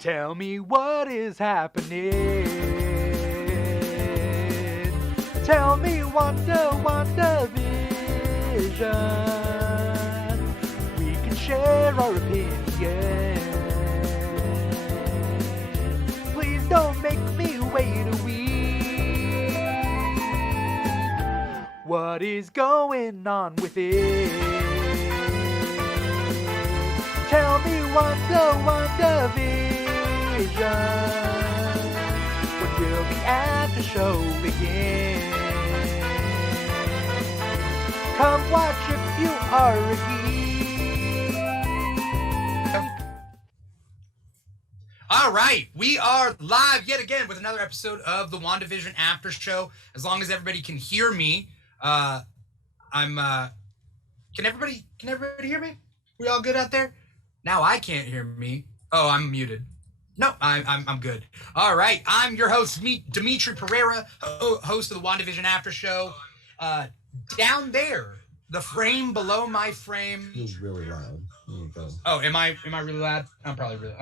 Tell me what is happening. Tell me WandaVision. We can share our opinions. Please don't make me wait a week. What is going on with it? Tell me WandaVision. When will the after show begin? Come watch if you are a geek. All right, we are live yet again with another episode of the WandaVision Aftershow. As long as everybody can hear me, can everybody hear me? We all good out there? Now I can't hear me. Oh, I'm muted. No, I'm good. All right, I'm your host, Dimithri Perera, host of the WandaVision Aftershow. Down there, the frame below my frame. He's really loud. There you go. Oh, am I really loud? I'm probably really.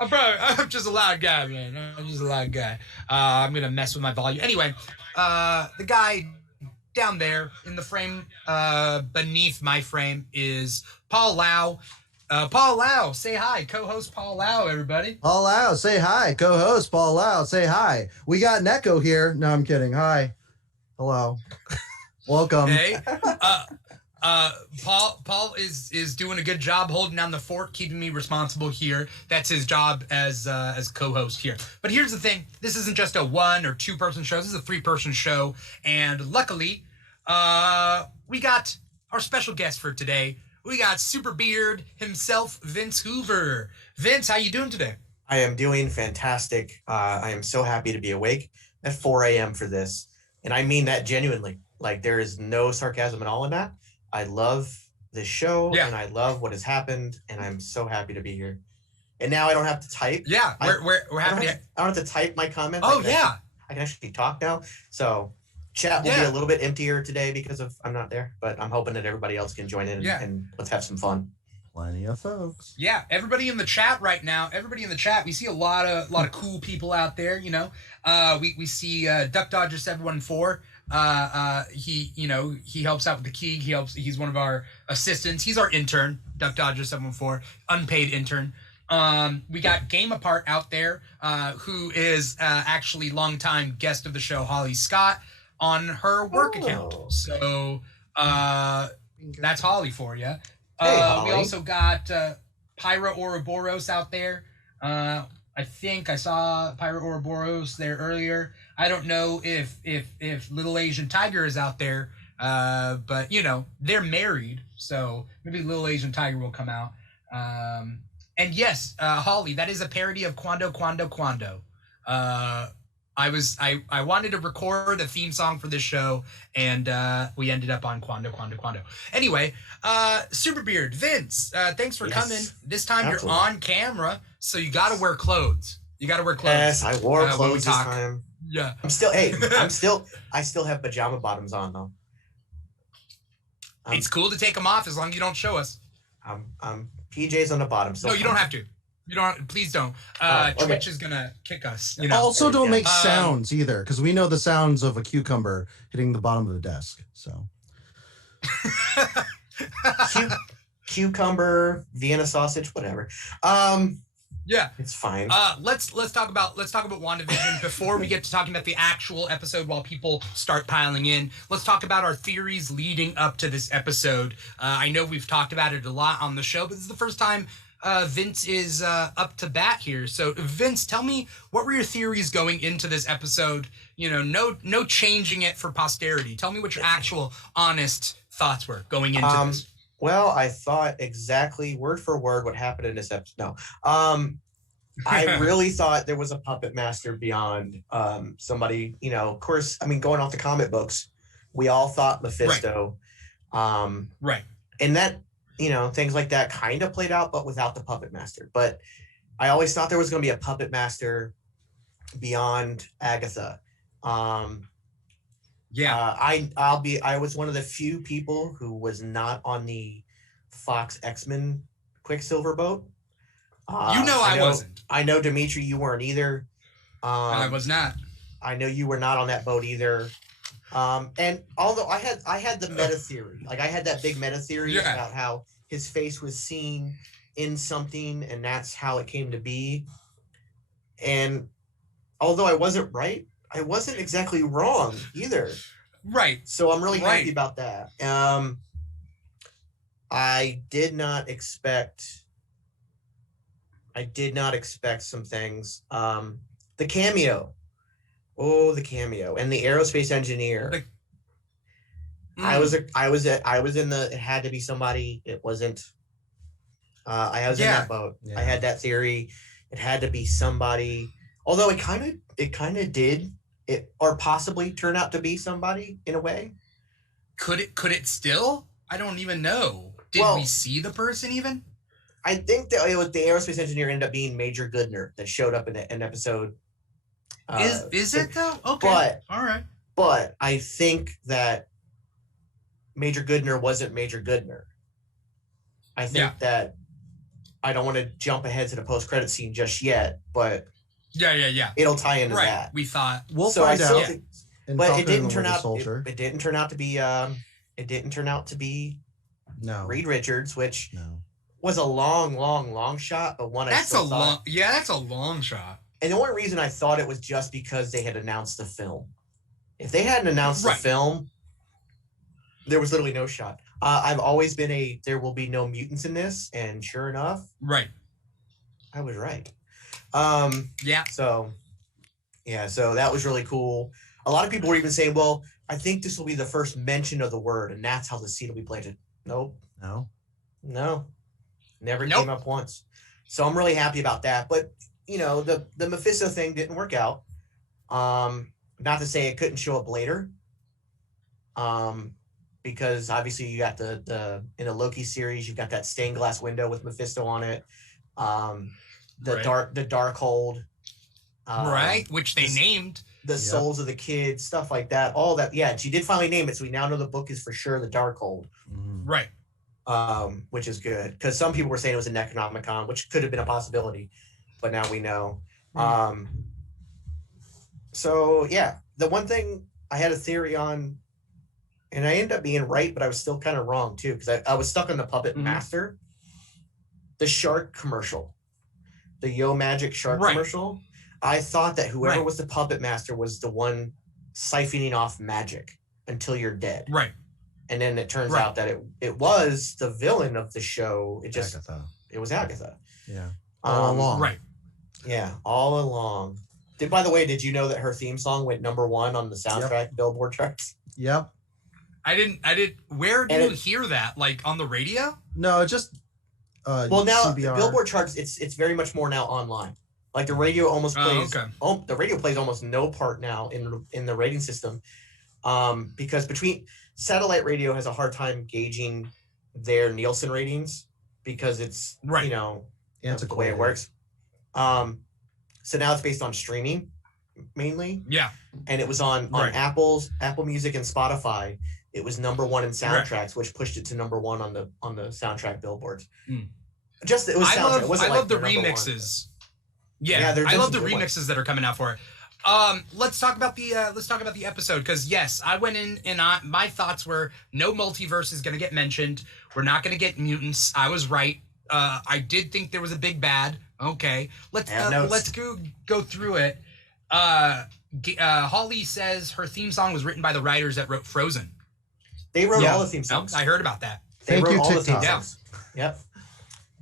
I'm just a loud guy, man. I'm just a loud guy. I'm gonna mess with my volume. Anyway, the guy down there in the frame, beneath my frame, is Paul Lao. Paul Lao, say hi. Co-host Paul Lao, everybody. Paul Lao, say hi. Co-host Paul Lao, say hi. We got an echo here. No, I'm kidding. Hi. Hello. Welcome. Hey. Paul is doing a good job holding down the fort, keeping me responsible here. That's his job as co-host here. But here's the thing: this isn't just a 1 or 2 person show. This is a 3-person show, and luckily, we got our special guest for today. We got Superbeard himself, Vince Hoover. Vince, how you doing today? I am doing fantastic. I am so happy to be awake at 4 a.m. for this, and I mean that genuinely. Like, there is no sarcasm at all in that. I love this show, and I love what has happened, and I'm so happy to be here. And now I don't have to type. Yeah, we're happy. I don't have to type my comments. Oh, yeah. I can actually talk now. So chat will be a little bit emptier today because of I'm not there, but I'm hoping that everybody else can join in and let's have some fun. Plenty of folks. Yeah, everybody in the chat right now. Everybody in the chat. We see a lot of cool people out there. You know, we see Duck Dodger 714. He helps out with the key. He's one of our assistants. He's our intern, Duck Dodger 714, unpaid intern. We got Game Apart out there, who is actually longtime guest of the show, Holly Scott, on her work account. So that's Holly for you. Hey, Holly. We also got Pyra Ouroboros out there. I think I saw Pyra Ouroboros there earlier. I don't know if Little Asian Tiger is out there, but you know they're married, so maybe Little Asian Tiger will come out. And yes, Holly, that is a parody of Quando. I wanted to record a theme song for this show, and we ended up on Quando. Anyway, Superbeard, Vince, thanks for coming. This time You're on camera, so you got to wear clothes. Yes, I wore clothes this time. Yeah. I still have pajama bottoms on though. It's cool to take them off as long as you don't show us. I'm PJs on the bottom. So no, you don't have to. You don't. Please don't. Twitch is gonna kick us. You know. Also, don't make sounds either, because we know the sounds of a cucumber hitting the bottom of the desk. So. Cucumber, Vienna sausage, whatever. Yeah, it's fine. Let's talk about WandaVision before we get to talking about the actual episode. While people start piling in, let's talk about our theories leading up to this episode. I know we've talked about it a lot on the show, but this is the first time Vince is up to bat here. So, Vince, tell me, what were your theories going into this episode? You know, no changing it for posterity. Tell me what your actual, honest thoughts were going into this. Well, I thought exactly word for word what happened in this episode. No. I really thought there was a puppet master beyond somebody, you know, of course, I mean, going off the comic books, we all thought Mephisto. Right. And that, you know, things like that kind of played out, but without the puppet master. But I always thought there was going to be a puppet master beyond Agatha. I was one of the few people who was not on the Fox X-Men Quicksilver boat. I wasn't. I know, Dimithri, you weren't either. I was not. I know you were not on that boat either. And although I had the meta theory, like I had that big meta theory about how his face was seen in something, and that's how it came to be. And although I wasn't right, I wasn't exactly wrong either. Right. So I'm really happy about that. I did not expect some things. The cameo. Oh, the cameo and the aerospace engineer. I was in the. It had to be somebody. It wasn't. I was in that boat. Yeah. I had that theory. It had to be somebody. Although it kind of did. It or possibly turn out to be somebody in a way. Could it still? I don't even know. Did we see the person even? I think that it was the aerospace engineer ended up being Major Goodner that showed up in an episode. Is it though? Okay. But, all right. But I think that Major Goodner wasn't Major Goodner. I think that I don't want to jump ahead to the post-credit scene just yet, but it'll tie into that. We thought we'll find out. But it didn't turn out. It didn't turn out to be. It didn't turn out to be. No. Reed Richards, which was a long shot, but one that's a long shot. And the only reason I thought it was just because they had announced the film. If they hadn't announced the film, there was literally no shot. I've always been there will be no mutants in this, and sure enough, I was right. So that was really cool. A lot of people were even saying, well, I think this will be the first mention of the word, and that's how the seed will be planted. Nope. No. Never came up once. So I'm really happy about that. But, you know, the Mephisto thing didn't work out. Not to say it couldn't show up later. Because obviously you got the in a Loki series, you've got that stained glass window with Mephisto on it. The dark hold. Which they named. The souls of the kids, stuff like that. All that. Yeah, she did finally name it. So we now know the book is for sure the Darkhold. Right. Which is good. Because some people were saying it was a Necronomicon, which could have been a possibility. But now we know. So, yeah. The one thing I had a theory on, and I ended up being right, but I was still kind of wrong, too. Because I was stuck on the Puppet Master. The shark commercial. The Yo Magic shark commercial. I thought that whoever was the puppet master was the one siphoning off magic until you're dead. Right. And then it turns out that it was the villain of the show. It was Agatha. Yeah. All along. Right. Yeah, all along. By the way, did you know that her theme song went #1 on the soundtrack Billboard charts? Yep. I didn't. Where do you hear that? Like on the radio? No, just well, now CBR. the Billboard charts, it's very much more now online. Like the radio almost plays. The radio plays almost no part now in the rating system, because between satellite radio has a hard time gauging their Nielsen ratings because it's you know the way it works. So now it's based on streaming mainly. Yeah. And it was on Apple Music and Spotify. It was #1 in soundtracks, which pushed it to #1 on the soundtrack billboards. Just it was soundtrack. I love the remixes. Yeah, I love the remixes that are coming out for it. Let's talk about the episode, because yes, I went in and my thoughts were no multiverse is going to get mentioned. We're not going to get mutants. I was right. I did think there was a big bad. Okay, let's go through it. Holly says her theme song was written by the writers that wrote Frozen. They wrote all the theme songs. I heard about that. They wrote all the theme songs. Yep.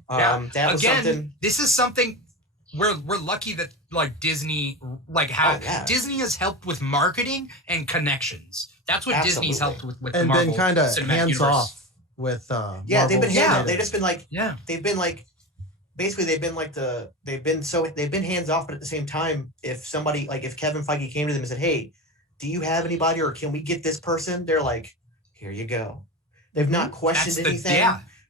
That was something. This is something. We're lucky that like Disney Disney has helped with marketing and connections. That's what Disney's helped with and Marvel been kind of hands off with they've been they've just been like they've been like basically they've been hands off, but at the same time, if somebody like if Kevin Feige came to them and said, hey, do you have anybody or can we get this person, they're like, here you go. They've not questioned anything.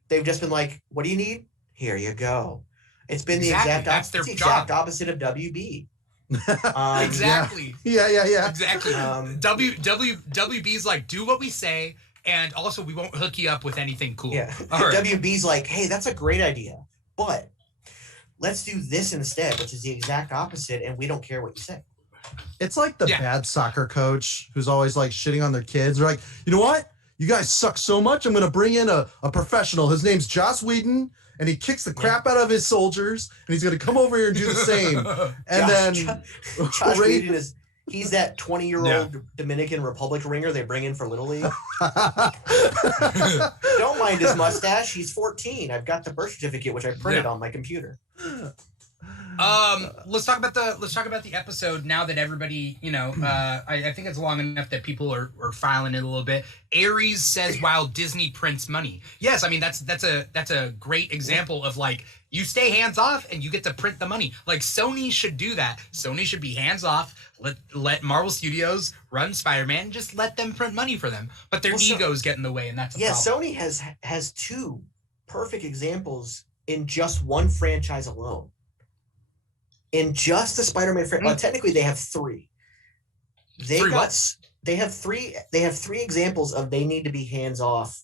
They've just been like, what do you need? Here you go. It's been the exact opposite of WB. Exactly. Yeah. Exactly. WB's like, do what we say, and also we won't hook you up with anything cool. Yeah. Right. WB's like, hey, that's a great idea, but let's do this instead, which is the exact opposite, and we don't care what you say. It's like the bad soccer coach who's always like shitting on their kids. They're like, you know what? You guys suck so much. I'm going to bring in a professional. His name's Joss Whedon, and he kicks the crap out of his soldiers, and he's going to come over here and do the same. And Joss Whedon he's that 20-year-old Dominican Republic ringer they bring in for Little League. Don't mind his mustache. He's 14. I've got the birth certificate, which I printed on my computer. Let's talk about the episode now that everybody, I think it's long enough that people are filing it a little bit. Ares says while Disney prints money. Yes, I mean that's a great example of like you stay hands off and you get to print the money. Like Sony should do that. Sony should be hands off. Let Marvel Studios run Spider-Man. Just let them print money for them. But their egos get in the way, and that's a problem. Sony has two perfect examples in just one franchise alone. In just the Spider-Man franchise, well, technically they have three. They have three examples of they need to be hands off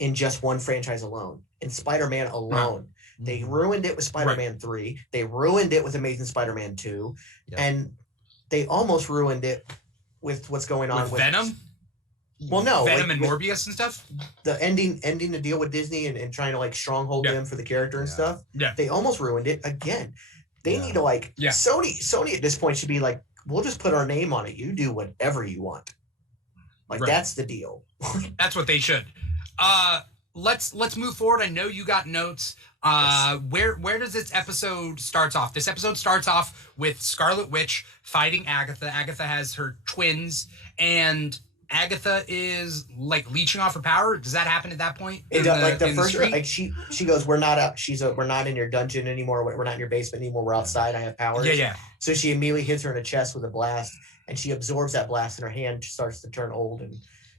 in just one franchise alone. In Spider-Man alone. They ruined it with Spider-Man 3. They ruined it with Amazing Spider-Man 2. Yep. And they almost ruined it with what's going on with Venom? Well, no. Venom and Morbius and stuff? The ending the deal with Disney and trying to like stronghold them for the character and stuff. Yeah. They almost ruined it again. They need to Sony at this point should be like, we'll just put our name on it. You do whatever you want. Like that's the deal. That's what they should. Let's move forward. I know you got notes. Where does this episode starts off? This episode starts off with Scarlet Witch fighting Agatha. Agatha has her twins, and Agatha is like leeching off her power. Does that happen at that point? She goes, we're not in your dungeon anymore. We're not in your basement anymore. We're outside. I have powers. Yeah. So she immediately hits her in the chest with a blast, and she absorbs that blast, and her hand starts to turn old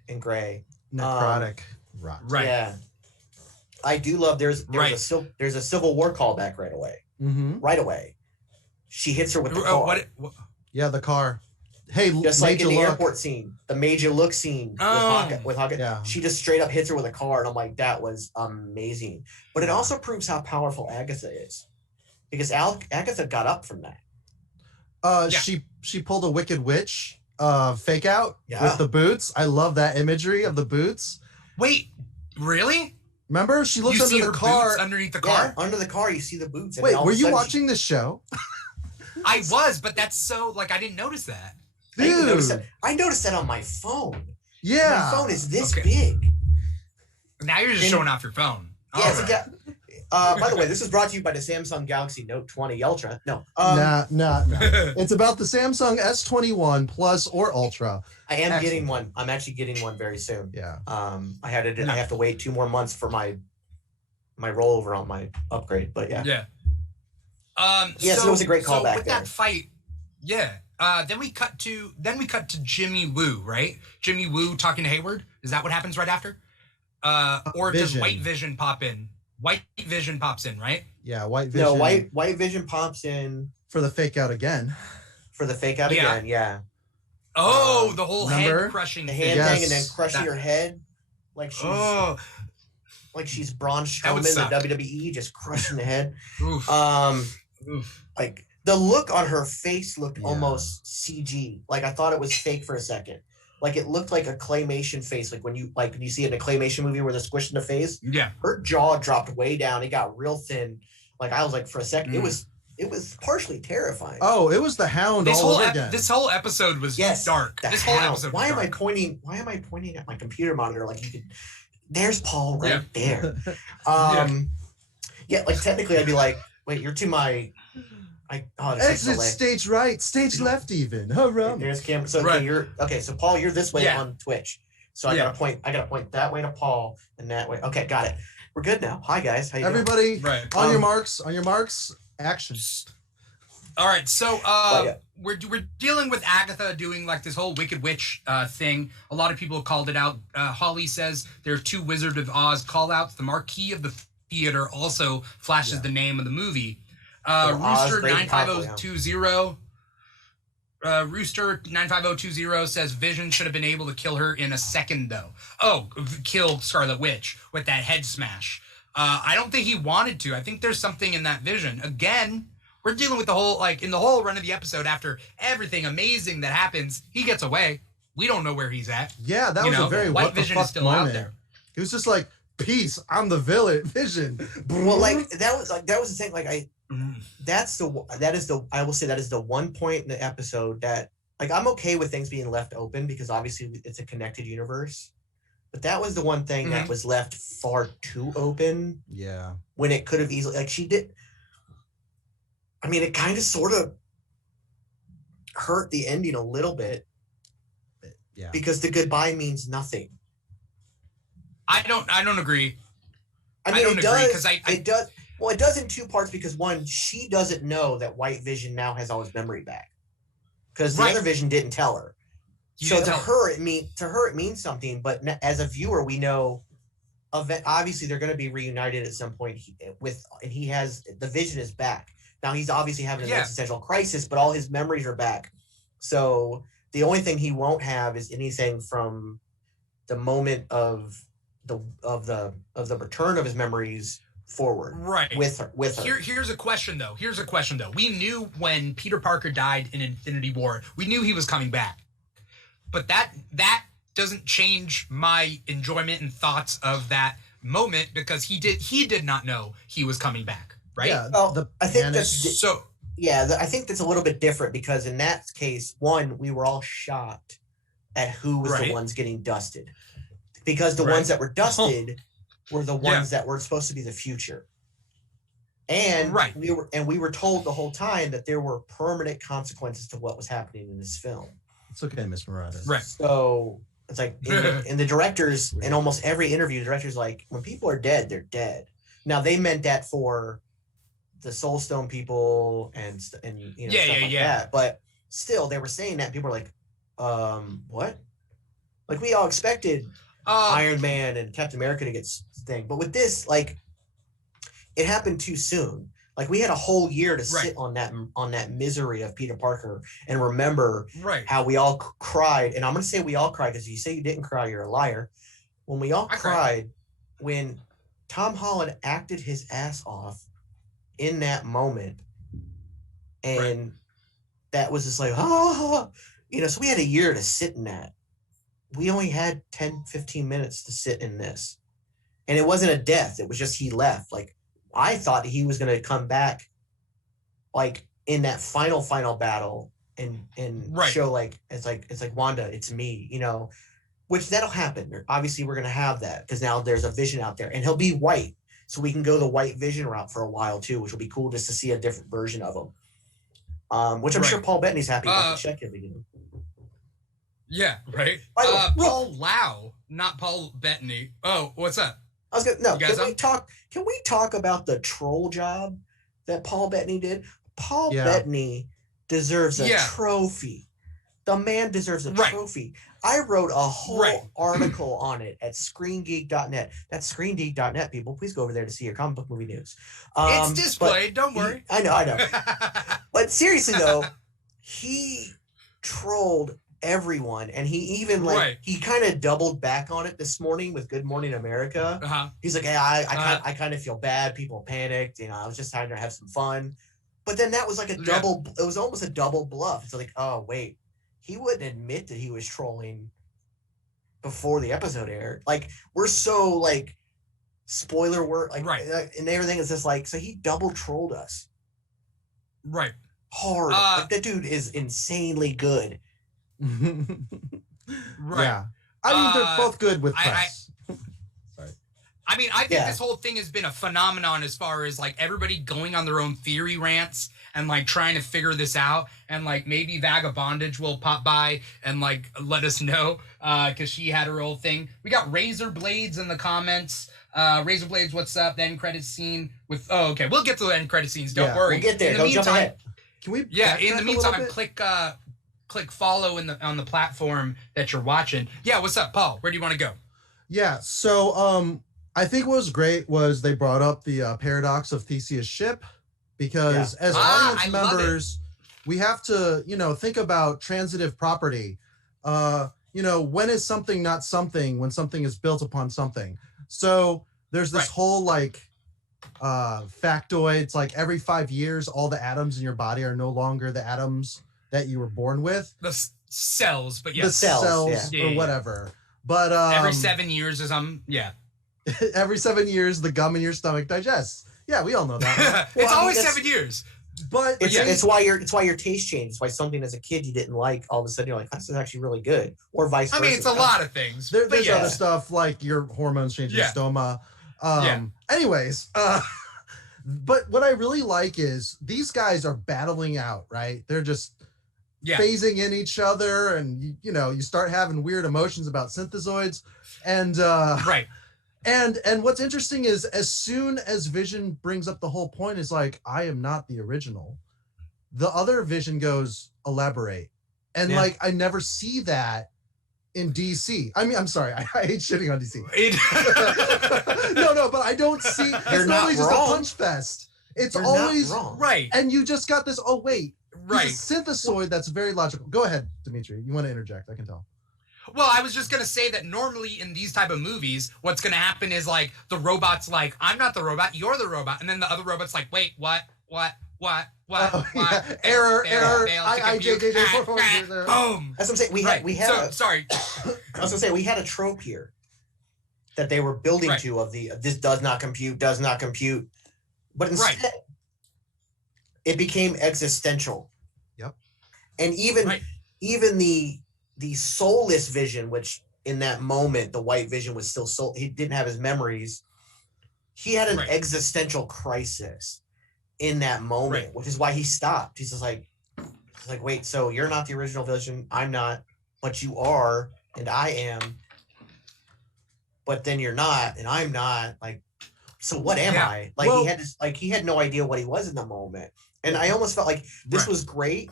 and gray. Necrotic. Right. Yeah. I do love there's a Civil War callback right away. Mm-hmm. Right away. She hits her with the car. Yeah, the car. Hey, just like in the airport scene, the Major Look scene with Hawkeye. Yeah. She just straight up hits her with a car, and I'm like, that was amazing. But it also proves how powerful Agatha is, because Agatha got up from that. She pulled a Wicked Witch fake out with the boots. I love that imagery of the boots. Wait, really? Remember, she looks under the car. Boots underneath the car? Yeah, under the car, you see the boots. Wait, were you watching this show? I was, but that's so, like, I didn't notice that. Dude. I noticed that on my phone. Yeah. My phone is this big. Now you're just showing off your phone. Yeah. By the way, this is brought to you by the Samsung Galaxy Note 20 Ultra. No. Nah. It's about the Samsung S21 Plus or Ultra. I am getting one. I'm actually getting one very soon. Yeah. I have to wait 2 more months for my rollover on my upgrade, but yeah. Yeah. So it was a great callback. So with that fight, then we cut to Jimmy Woo, right? Jimmy Woo talking to Hayward. Is that what happens right after? Or does White Vision pop in? White Vision pops in, right? Yeah, White Vision. No, White Vision pops in for the fake out again. Again, yeah. Oh, the whole head crushing, the hand thing, and then crushing her head like she's Braun Strowman in the WWE, just crushing the head. Oof. Like the look on her face looked almost CG. Like I thought it was fake for a second. Like it looked like a claymation face, like when you see it in a claymation movie where they're squishing the face. Yeah. Her jaw dropped way down. It got real thin. Like I was like, for a second, it was partially terrifying. Oh, it was the Hound all over again. This whole episode was dark. This whole episode. Why am I pointing at my computer monitor? Like you could. There's Paul right there. Like technically, I'd be like, wait, you're to my. Exit stage right, stage left, even. There's camera. So so Paul, you're this way on Twitch. So I gotta point that way to Paul and that way. Okay, got it. We're good now. Hi guys, how you doing? Everybody, on your marks, action. All right, so we're dealing with Agatha doing like this whole Wicked Witch thing. A lot of people called it out. Holly says there are 2 Wizard of Oz call-outs. The marquee of the theater also flashes the name of the movie. Rooster 95020. Rooster 95020 says Vision should have been able to kill her in a second, though. Oh, kill Scarlet Witch with that head smash. I don't think he wanted to. I think there's something in that vision. Again, we're dealing with the whole, like, in the whole run of the episode, after everything amazing that happens, he gets away. We don't know where he's at. Yeah, that was a very White Vision is still out there. He was just like, peace, I'm the Vision. Well, like that was the thing. Like I will say that is the one point in the episode that, like, I'm okay with things being left open because obviously it's a connected universe. But that was the one thing that was left far too open. Yeah. When it could have easily, like, she did. I mean, it kind of sort of hurt the ending a little bit. Yeah. Because the goodbye means nothing. I don't agree. I mean, don't it agree, does. It does. Well, it does in two parts because one, she doesn't know that White Vision now has all his memory back because the other Vision didn't tell her. So to her, it means something. But as a viewer, we know, obviously they're going to be reunited at some point. He has the Vision is back now. He's obviously having an existential crisis, but all his memories are back. So the only thing he won't have is anything from the moment of the return of his memories forward. Right. With her. Here's a question though. We knew when Peter Parker died in Infinity War, we knew he was coming back. But that doesn't change my enjoyment and thoughts of that moment because he did not know he was coming back, right? Yeah. Well, I think that's so. Yeah, I think that's a little bit different because in that case, one, we were all shocked at who was the ones getting dusted, because the ones that were dusted were the ones that were supposed to be the future, and we were told the whole time that there were permanent consequences to what was happening in this film. It's okay, Miss Murata. Right. So it's like in the directors, in almost every interview, the director's like, when people are dead, they're dead. Now they meant that for the Soul Stone people and stuff like that. But still, they were saying that. People were like, what? Like, we all expected Iron Man and Captain America to get thing. But with this, like, it happened too soon. Like, we had a whole year to sit on that misery of Peter Parker and remember how we all cried. And I'm going to say we all cried because if you say you didn't cry, you're a liar. When we all cried, when Tom Holland acted his ass off in that moment, and that was just like, so we had a year to sit in that. We only had 10, 15 minutes to sit in this. And it wasn't a death. It was just he left. Like, I thought he was going to come back, like, in that final battle and show, like, it's like Wanda, it's me, which that'll happen. Obviously, we're going to have that because now there's a Vision out there, and he'll be white. So we can go the White Vision route for a while too, which will be cool just to see a different version of him. Which I'm sure Paul Bettany's happy about to check at the beginning. Yeah, right. Paul Lao, not Paul Bettany. Oh, what's up? I was gonna can we talk about the troll job that Paul Bettany did? Paul Bettany deserves a trophy. The man deserves a trophy. I wrote a whole article on it at ScreenGeek.net. That's ScreenGeek.net, people. Please go over there to see your comic book movie news. It's displayed. Don't worry. I know. But seriously, though, he trolled everyone, and he even he kind of doubled back on it this morning with Good Morning America. He's like, hey, I kind of feel bad. People panicked. I was just trying to have some fun. But then that was like a double. It was almost a double bluff. It's like, oh wait. He wouldn't admit that he was trolling before the episode aired. Like, we're so, like, spoiler work, like, and everything is just like, so he double trolled us. Right. Hard. Like, that dude is insanely good. Yeah. I mean, they're both good with press. Sorry. I mean, I think this whole thing has been a phenomenon as far as, like, everybody going on their own theory rants and, like, trying to figure this out. And, like, maybe Vagabondage will pop by and, like, let us know because she had her old thing. We got Razor Blades in the comments. Razor Blades, what's up? The end credit scene with... Oh, okay. We'll get to the end credit scenes. Don't worry. We'll get there. Don't jump ahead. Can we... Yeah, in the meantime, click follow on the platform that you're watching. Yeah, what's up, Paul? Where do you want to go? Yeah, so I think what was great was they brought up the paradox of Theseus' ship. Because as audience members, we have to, think about transitive property. When is something not something when something is built upon something? So there's this whole like factoid. It's like every 5 years, all the atoms in your body are no longer the atoms that you were born with. The cells, but yeah. The cells or whatever. But every 7 years is every 7 years, the gum in your stomach digests. Yeah, we all know that. It's always 7 years. But it's why your taste changed. It's why something as a kid you didn't like, all of a sudden you're like, this is actually really good, or vice versa. I mean, it's a lot of things. There's other stuff like your hormones change your stoma. Anyways, but what I really like is these guys are battling out, right? They're just phasing in each other, and you start having weird emotions about synthezoids, and And what's interesting is as soon as Vision brings up the whole point is like, I am not the original, the other Vision goes, elaborate. And like, I never see that in DC. I mean, I'm sorry, I hate shitting on DC. No, but I don't see, it's not always just a punch fest. It's always, right. And you just got this, oh wait, right. Synthesoid that's very logical. Go ahead, Dimithri, you want to interject, I can tell. Well, I was just going to say that normally in these type of movies, what's going to happen is like the robot's like, I'm not the robot, you're the robot. And then the other robot's like, wait, what? Error. Boom. That's what I'm saying. We had sorry. I was going to say, we had a trope here that they were building to of this does not compute. But instead, it became existential. Yep. And even the soulless Vision, which in that moment, the white Vision was still soul. He didn't have his memories. He had an existential crisis in that moment, which is why he stopped. He's just like, wait, so you're not the original Vision. I'm not, but you are, and I am. But then you're not, and I'm not. Like, so what am I? Like he had no idea what he was in the moment. And I almost felt like this was great.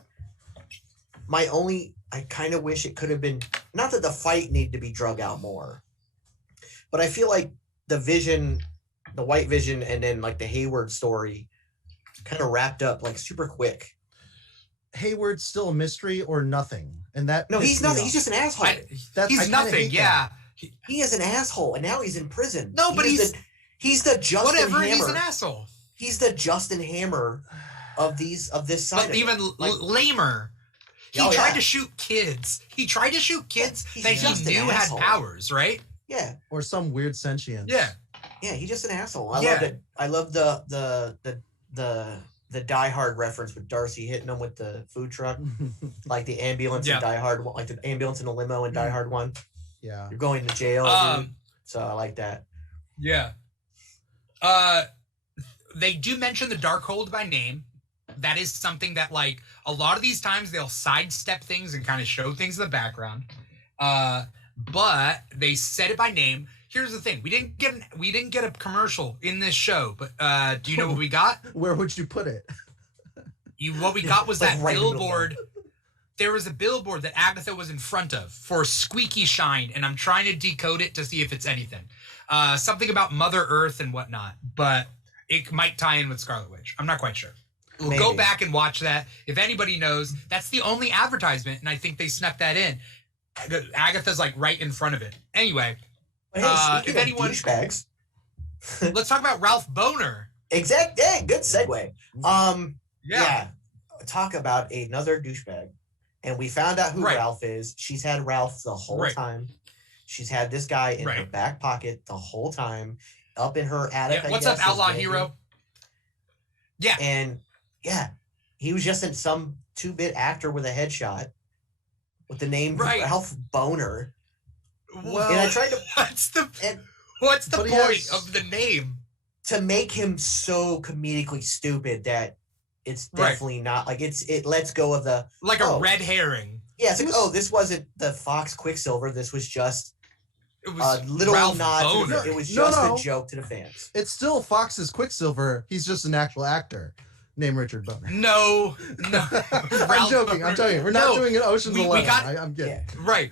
I kind of wish it could have been, not that the fight needed to be drug out more, but I feel like the Vision, the white Vision, and then like the Hayward story kind of wrapped up like super quick. Hayward's still a mystery or nothing. And that he's nothing. He's just an asshole. He's nothing. Yeah. He is an asshole, and now he's in prison. No, but he's the Justin Hammer. He's an asshole. He's the Justin Hammer of this side. But even lamer. He tried to shoot kids. He tried to shoot kids that he knew had powers, right? Yeah. Or some weird sentience. Yeah. Yeah, he's just an asshole. I loved it. I love the Die Hard reference with Darcy hitting him with the food truck, like the ambulance in Die Hard, like the ambulance in the limo in Die Hard 1. Yeah. You're going to jail, dude. So I like that. Yeah. They do mention the Darkhold by name. That is something that, like, a lot of these times they'll sidestep things and kind of show things in the background. But they said it by name. Here's the thing: we didn't get a commercial in this show, but do you know what we got? Where would you put it? What we got was that billboard. There was a billboard that Agatha was in front of for Squeaky Shine, and I'm trying to decode it to see if it's anything. Something about Mother Earth and whatnot, but it might tie in with Scarlet Witch. I'm not quite sure. We'll go back and watch that. If anybody knows, that's the only advertisement, and I think they snuck that in. Agatha's like right in front of it. Anyway, if anyone, douchebags. Let's talk about Ralph Boner. Exactly. Hey, good segue. Yeah. Talk about another douchebag, and we found out who Ralph is. She's had Ralph the whole time. She's had this guy in her back pocket the whole time, up in her attic. Yeah. What's up, Outlaw Hero? Yeah. And he was just in some 2-bit actor with a headshot with the name Ralph Boner. Well, and I tried to. What's the point of the name? To make him so comedically stupid that it's definitely not like it lets go of the a red herring. Yeah, it's like this wasn't the Fox Quicksilver. This was just it was a little Ralph nod. Boner. It was just a joke to the fans. It's still Fox's Quicksilver. He's just an actual actor named Richard Boner. No. I'm joking. We're not doing an Ocean's 11. I'm kidding. Right.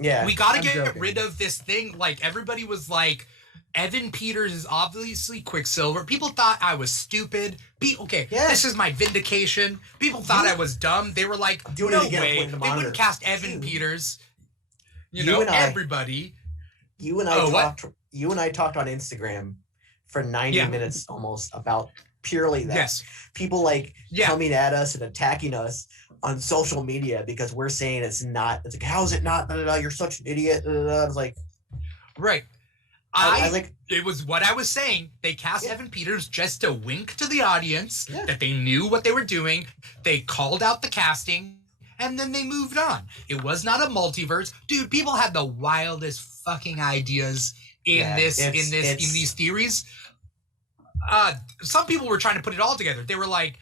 Yeah. We got to get rid of this thing. Like, everybody was like, Evan Peters is obviously Quicksilver. People thought I was stupid. This is my vindication. People thought I was dumb. They were like, no way. They wouldn't cast Evan Peters. Everybody. You and I talked on Instagram, for 90 minutes almost about purely that. Yes. People like coming at us and attacking us on social media because we're saying it's not. It's like, how is it not? You're such an idiot. It's like, right. I like. It was what I was saying. They cast Evan Peters just to wink to the audience that they knew what they were doing. They called out the casting, and then they moved on. It was not a multiverse, dude. People had the wildest fucking ideas in these theories. Some people were trying to put it all together. They were like,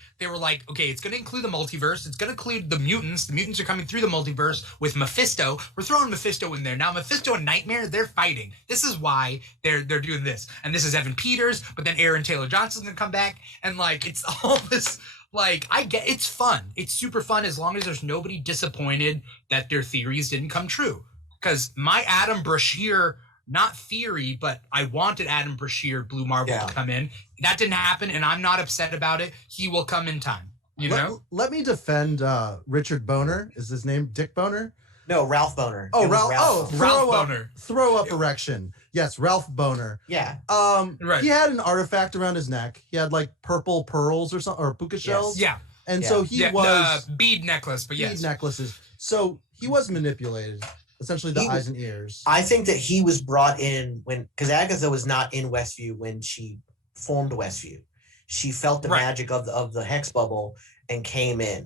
okay, it's going to include the multiverse. It's going to include the mutants. The mutants are coming through the multiverse with Mephisto. We're throwing Mephisto in there. Now, Mephisto and Nightmare, they're fighting. This is why they're doing this. And this is Evan Peters, but then Aaron Taylor Johnson's going to come back. And, like, it's all this, like, I get, it's fun. It's super fun as long as there's nobody disappointed that their theories didn't come true. Because my Adam Brashear, not theory, but I wanted Adam Brashear, Blue Marble, to come in. That didn't happen, and I'm not upset about it. He will come in time. You know? Let me defend Richard Boner. Is his name Dick Boner? No, Ralph Boner. Oh, Ralph Boner. Throw up erection. Yes, Ralph Boner. Yeah. Right. He had an artifact around his neck. He had like purple pearls or something, or puka shells. Yeah. And so he was bead necklace, but bead necklaces. So he was manipulated. Essentially the eyes and ears. I think that he was brought in because Agatha was not in Westview when she formed Westview. She felt the magic of the hex bubble and came in.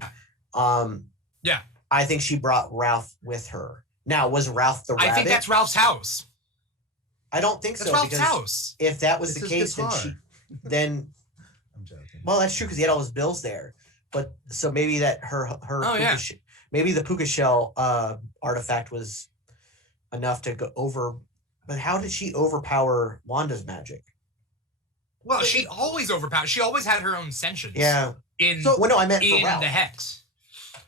I think she brought Ralph with her. Now, was Ralph the rabbit? I think that's Ralph's house. I don't think that's so. Ralph's house. If that was the case, then I'm joking. Well, that's true because he had all his bills there. But so maybe that maybe the puka shell artifact was enough to go over. But how did she overpower Wanda's magic? Well, she always overpowered. She always had her own sentience. Yeah. I meant for Ralph. The hex.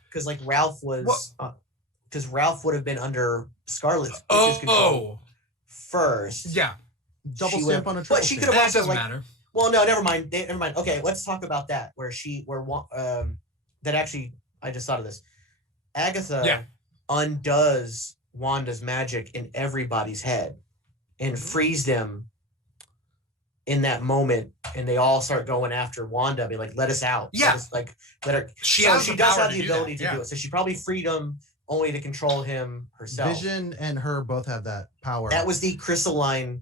Because like Ralph was, because Ralph would have been under Scarlet's control first. Yeah. Double stamp on a triple. But she could have also doesn't matter. Well, no, never mind. Okay, let's talk about that. That actually, I just thought of this. Agatha undoes Wanda's magic in everybody's head and frees them in that moment, and they all start going after Wanda, be like, let us out. Yeah. Let her. She does have the ability to do it. So she probably freed him only to control him herself. Vision and her both have that power. That was the crystalline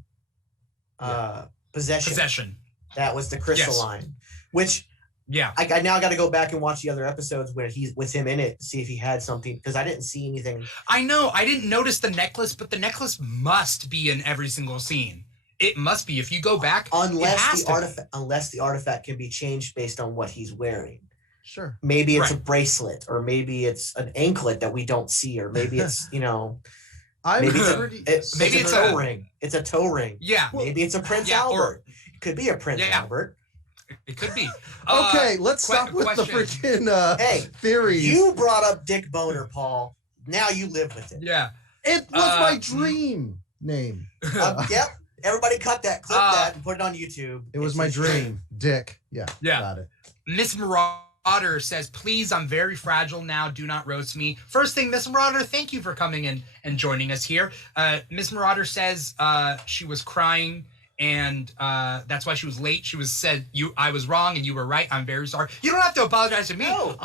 possession. That was the crystalline, which I now got to go back and watch the other episodes where he's with him in it, see if he had something, because I didn't see anything. I know I didn't notice the necklace, but the necklace must be in every single scene. It must be. If you go back, unless the artifact can be changed based on what he's wearing. Sure. Maybe it's a bracelet, or maybe it's an anklet that we don't see, or maybe it's maybe it's a toe ring. It's a toe ring. Yeah. Maybe it's a Prince Albert. It could be a Prince Albert. It could be. Okay, let's stop with the freaking theories. You brought up Dick Boner, Paul. Now you live with it. Yeah. It was my dream name. Yep. Everybody clip that, and put it on YouTube. It was my dream. Dick. Yeah. Got it. Miss Marauder says, please, I'm very fragile now. Do not roast me. First thing, Miss Marauder, thank you for coming in and joining us here. Miss Marauder says she was crying, and that's why she was late. She said I was wrong and you were right. I'm very sorry. You don't have to apologize to me. No.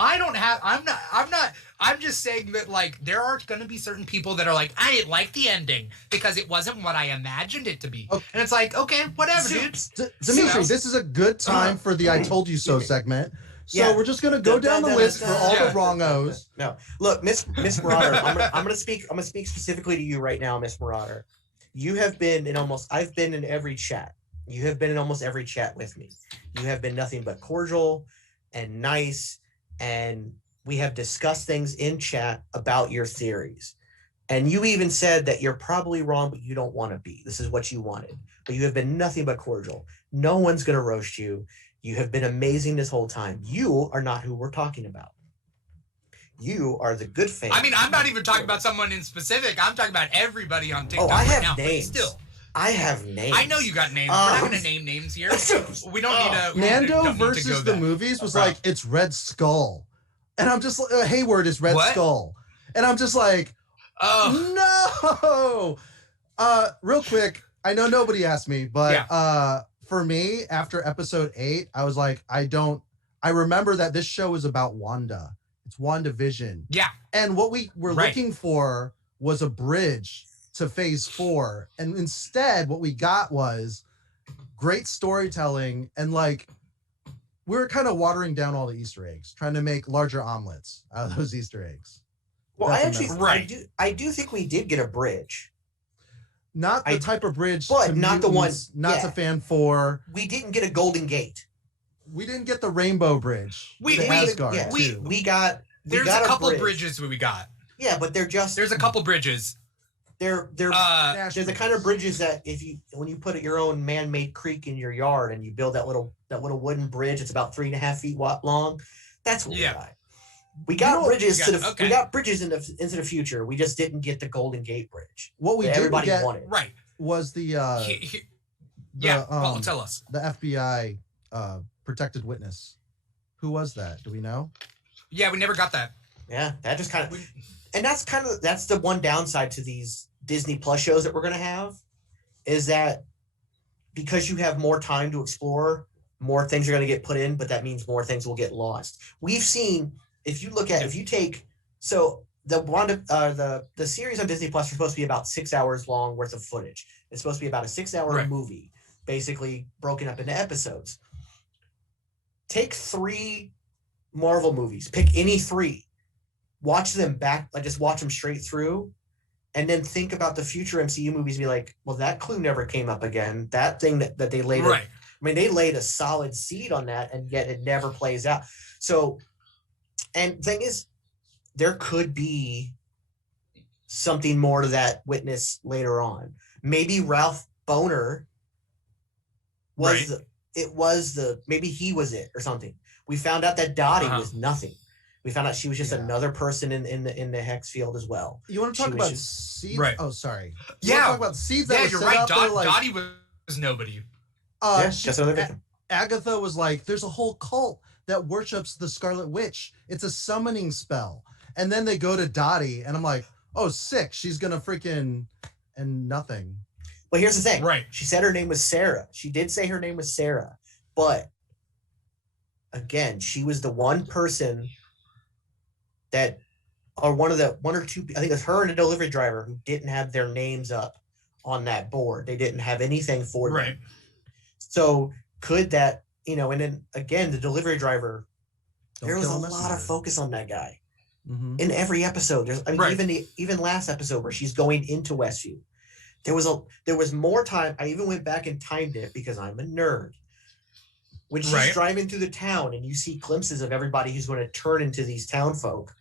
I'm just saying that, like, there are going to be certain people that are like, I didn't like the ending because it wasn't what I imagined it to be. Okay. And it's like, okay, whatever, dude. Dimithri, this is a good time for the I Told You So segment. So we're just going to go down the list for all the wrong-os. No. Look, Miss Marauder, I'm going to speak specifically to you right now, Miss Marauder. You have been I've been in every chat. You have been in almost every chat with me. You have been nothing but cordial and nice, and we have discussed things in chat about your theories. And you even said that you're probably wrong, but you don't want to be. This is what you wanted. But you have been nothing but cordial. No one's going to roast you. You have been amazing this whole time. You are not who we're talking about. You are the good fan. I mean, I'm not even talking about someone in specific. I'm talking about everybody on TikTok. Oh, I have now, names. Still. I have names. I know you got names. We're not going to name names here. We don't need to. Mando versus the movies was like, it's Red Skull. And I'm just like, Hayward is Red Skull. And I'm just like, no. Real quick, I know nobody asked me, but for me, after episode 8, I was like, I remember that this show is about Wanda. It's WandaVision. Yeah. And what we were looking for was a bridge to phase 4. And instead, what we got was great storytelling. And like, we were kind of watering down all the Easter eggs, trying to make larger omelets out of those Easter eggs. Well, I do think we did get a bridge. Not the type of bridge, but not the one, not to Fan 4. We didn't get a Golden Gate. We didn't get the Rainbow Bridge. We got there's a couple bridges we got. Yeah, but there's a couple bridges. They're the kind of bridges that when you put your own man-made creek in your yard and you build that little wooden bridge, it's about 3.5 feet long. That's what we got. We got bridges we got bridges into the future. We just didn't get the Golden Gate Bridge. What we did get wanted was the Paul, tell us. The FBI protected witness. Who was that? Do we know? Yeah, we never got that. Yeah, that just kind of, and that's the one downside to these Disney Plus shows that we're gonna have, is that because you have more time to explore, more things are gonna get put in, but that means more things will get lost. We've seen, if you take the series on Disney Plus are supposed to be about 6 hours long worth of footage. It's supposed to be about a 6-hour movie, basically broken up into episodes. Take 3 Marvel movies, pick any 3, watch them back, like just watch them straight through, and then think about the future MCU movies and be like, well, that clue never came up again. That thing that they laid, they laid a solid seed on that, and yet it never plays out. So, and thing is, there could be something more to that witness later on. Maybe Ralph Boner was maybe he was it or something. We found out that Dottie was nothing. We found out she was just another person in the hex field as well. You want to talk about seeds? Right. Oh, sorry. Talk about seeds. Yeah, you're right. Dottie was nobody. Just another victim. Agatha was like, there's a whole cult that worships the Scarlet Witch. It's a summoning spell. And then they go to Dottie, and I'm like, oh, sick. She's gonna freaking and nothing. Well, here's the thing. Right. She said her name was Sarah. She did say her name was Sarah, but again, she was the one person that, or one or two, I think it was her and a delivery driver who didn't have their names up on that board. They didn't have anything for them. Right. So could that, and then again, the delivery driver, there was a lot of focus on that guy in every episode. Even last episode where she's going into Westview, there was more time. I even went back and timed it because I'm a nerd. When she's driving through the town and you see glimpses of everybody who's going to turn into these town folk,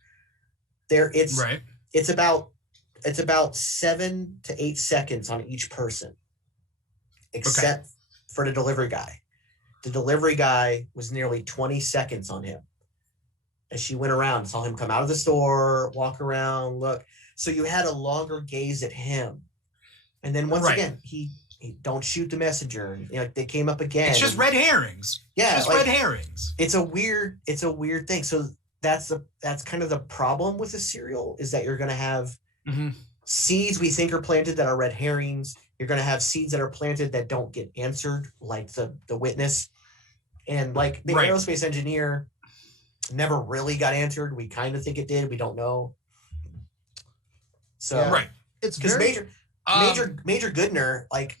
it's about 7 to 8 seconds on each person, except for the delivery guy. The delivery guy was nearly 20 seconds on him. As she went around, saw him come out of the store, walk around, look. So you had a longer gaze at him. And then once again, he don't shoot the messenger. They came up again. It's just red herrings. Yeah, it's just red herrings. It's a weird thing. So that's kind of the problem with the serial, is that you're going to have seeds we think are planted that are red herrings. You're going to have seeds that are planted that don't get answered, like the witness, and like the aerospace engineer never really got answered. We kind of think it did. We don't know. So it's because very Major Goodner, like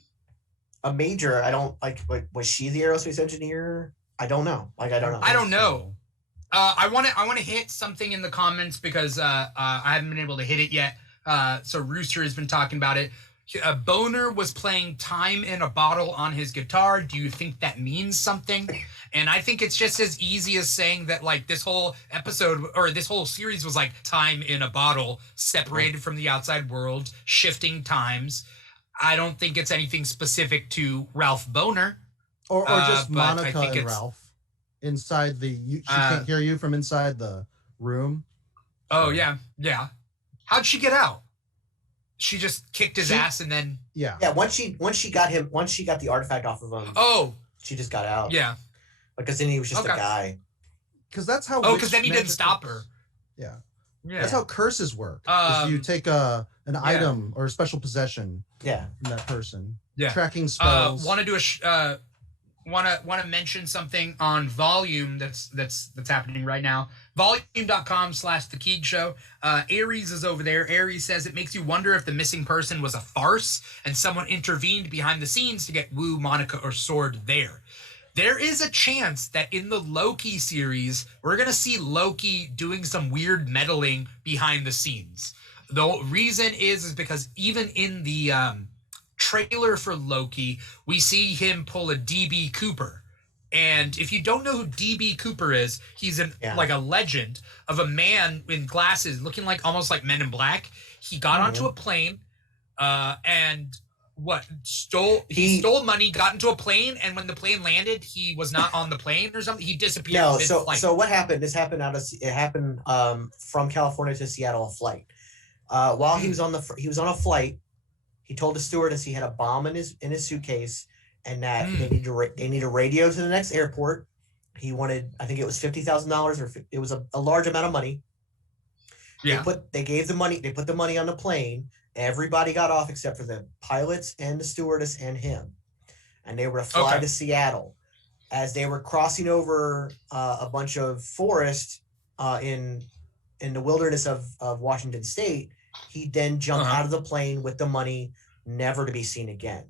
a major, I don't like. Was she the aerospace engineer? I don't know. I don't know. I want to hit something in the comments because I haven't been able to hit it yet. So Rooster has been talking about it. Boner was playing Time in a Bottle on his guitar. Do you think that means something? And I think it's just as easy as saying that, like, this whole episode or this whole series was like time in a bottle, separated from the outside world, shifting times. I don't think it's anything specific to Ralph Boner. Or just Monica and Ralph inside she can't hear you from inside the room. Oh, yeah. How'd she get out? She just kicked his ass and then... Yeah, once she got the artifact off of him, she just got out. Yeah. Because then he was just a guy. Because that's how... because then he didn't stop her. Yeah. That's how curses work. If you take an item or a special possession from that person. Yeah. Tracking spells. Want to do want to mention something on Volume that's happening right now. Volume.com/The Keeg Show. Aries is over there. Aries says it makes you wonder if the missing person was a farce and someone intervened behind the scenes to get Wu, Monica, or Sword there. There is a chance that in the Loki series, we're going to see Loki doing some weird meddling behind the scenes. The reason is because even in the trailer for Loki, we see him pull a DB Cooper. And if you don't know who DB Cooper is, he's like a legend of a man in glasses looking like almost like Men in Black. He got onto a plane and stole money, got into a plane, and when the plane landed, he was not on the plane or something. He disappeared. No, so what happened? This happened from California to Seattle, a flight. While he was on a flight, he told the stewardess he had a bomb in his suitcase, and that they need a radio to the next airport. He wanted, I think it was $50,000, or it was a large amount of money. Yeah. They gave the money. They put the money on the plane. Everybody got off except for the pilots and the stewardess and him, and they were to fly to Seattle. As they were crossing over a bunch of forest in the wilderness of Washington State, he then jumped out of the plane with the money, never to be seen again.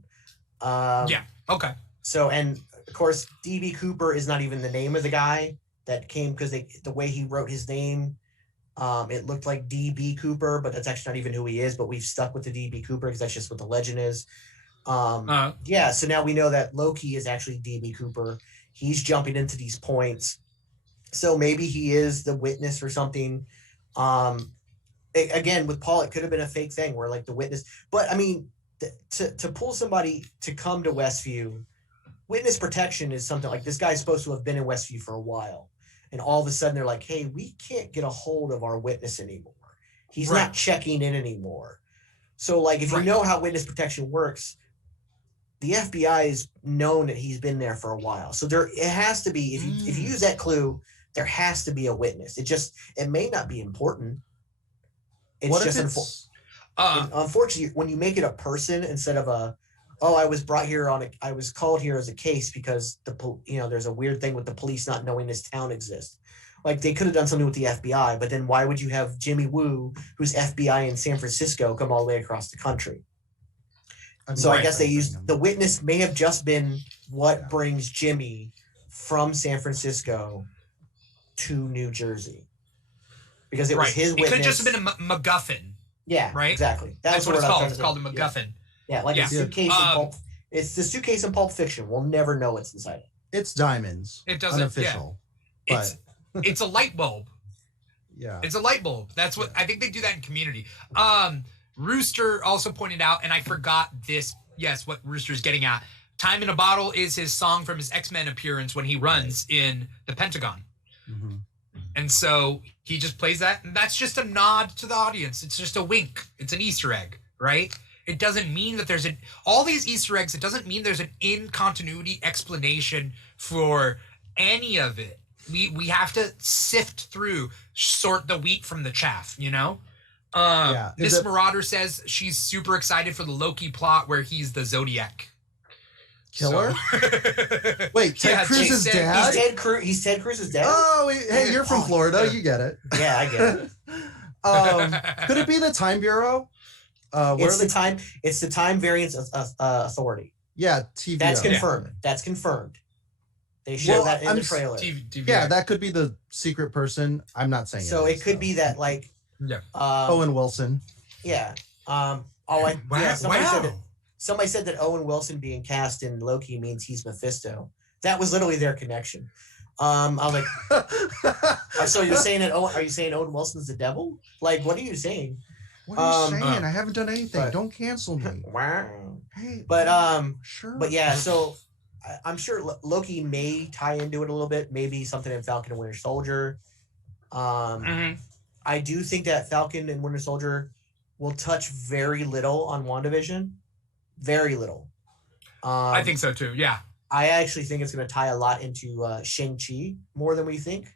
So, and of course, DB Cooper is not even the name of the guy that came, because the way he wrote his name, it looked like DB Cooper, but that's actually not even who he is. But we've stuck with the DB Cooper because that's just what the legend is. So now we know that Loki is actually DB Cooper. He's jumping into these points, so maybe he is the witness or something. Again, with Paul, it could have been a fake thing where like the witness. But I mean, to pull somebody to come to Westview, witness protection is something like this guy's supposed to have been in Westview for a while. And all of a sudden they're like, hey, we can't get a hold of our witness anymore. He's not checking in anymore. So like, if you know how witness protection works, the FBI has known that he's been there for a while. So it has to be, if you use that clue, there has to be a witness. It may not be important. Unfortunately, when you make it a person instead of I was called here as a case because there's a weird thing with the police not knowing this town exists. Like, they could have done something with the FBI, but then why would you have Jimmy Woo, who's FBI in San Francisco, come all the way across the country? I guess they used the witness may have just been what brings Jimmy from San Francisco to New Jersey, because it was his witness. It could have just been a MacGuffin. Yeah, right. Exactly. That's what it's called. It's called a MacGuffin. Yeah, like a suitcase. It's the suitcase in Pulp Fiction. We'll never know what's inside it. It's diamonds. It doesn't. Unofficial. Yeah. It's a light bulb. Yeah. It's a light bulb. That's what I think they do that in Community. Rooster also pointed out, and I forgot this. Yes, what Rooster's getting at. Time in a Bottle is his song from his X-Men appearance when he runs in the Pentagon. Mm-hmm. And so he just plays that, and that's just a nod to the audience. It's just a wink. It's an Easter egg, right? It doesn't mean that there's all these Easter eggs. It doesn't mean there's an in-continuity explanation for any of it. We have to sift through, sort the wheat from the chaff, you know? Miss Marauder says she's super excited for the Loki plot where he's the Zodiac killer. So. Wait, Ted Cruz's dad? He's Ted Cruz's dad? Oh, hey, you're from Florida. You get it. Yeah, I get it. Could it be the Time Bureau? It's the Time Variance Authority. Yeah, TVO. That's confirmed. Yeah. That's confirmed. They show that in the trailer. Yeah, that could be the secret person. I'm not saying so. It could be that, like, Owen Wilson. Yeah. Somebody said that Owen Wilson being cast in Loki means he's Mephisto. That was literally their connection. I was like, so you're saying that? Are you saying Owen Wilson's the devil? Like, what are you saying? What are you saying? I haven't done anything. Don't cancel me. Wow. Hey, sure. But yeah, so I'm sure Loki may tie into it a little bit. Maybe something in Falcon and Winter Soldier. I do think that Falcon and Winter Soldier will touch very little on WandaVision. Very little. I think so too. Yeah. I actually think it's going to tie a lot into Shang-Chi more than we think,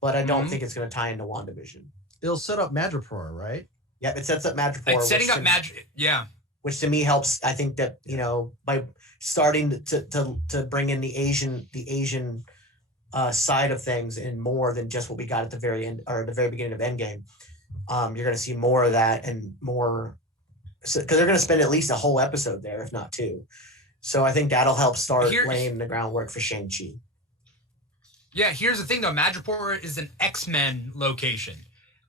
but I don't think it's going to tie into WandaVision. It'll set up Madripoor, right? Yeah, it sets up Madripoor. It's setting up Madripoor. Yeah. which to me helps. I think that, by starting to bring in the Asian side of things and more than just what we got at the very end or at the very beginning of Endgame, you're going to see more of that and more, because they're going to spend at least a whole episode there, if not two. So I think that'll help start laying the groundwork for Shang-Chi. Yeah, here's the thing though. Madripoor is an X-Men location.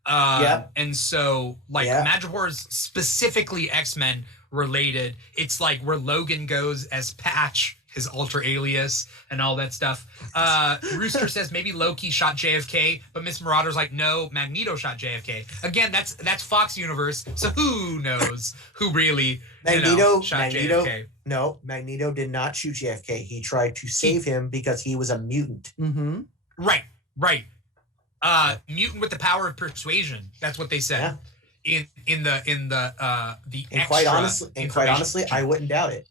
And so Madripoor is specifically X-Men related. It's like where Logan goes as Patch, his alter alias, and all that stuff. Rooster says maybe Loki shot JFK, but Miss Marauder's like, no, Magneto shot JFK. Again, that's Fox Universe, so who knows who really shot JFK? No, Magneto did not shoot JFK. He tried to save him because he was a mutant. Mm-hmm. Right. Mutant with the power of persuasion. That's what they said. Yeah. In the and quite honestly, I wouldn't doubt it.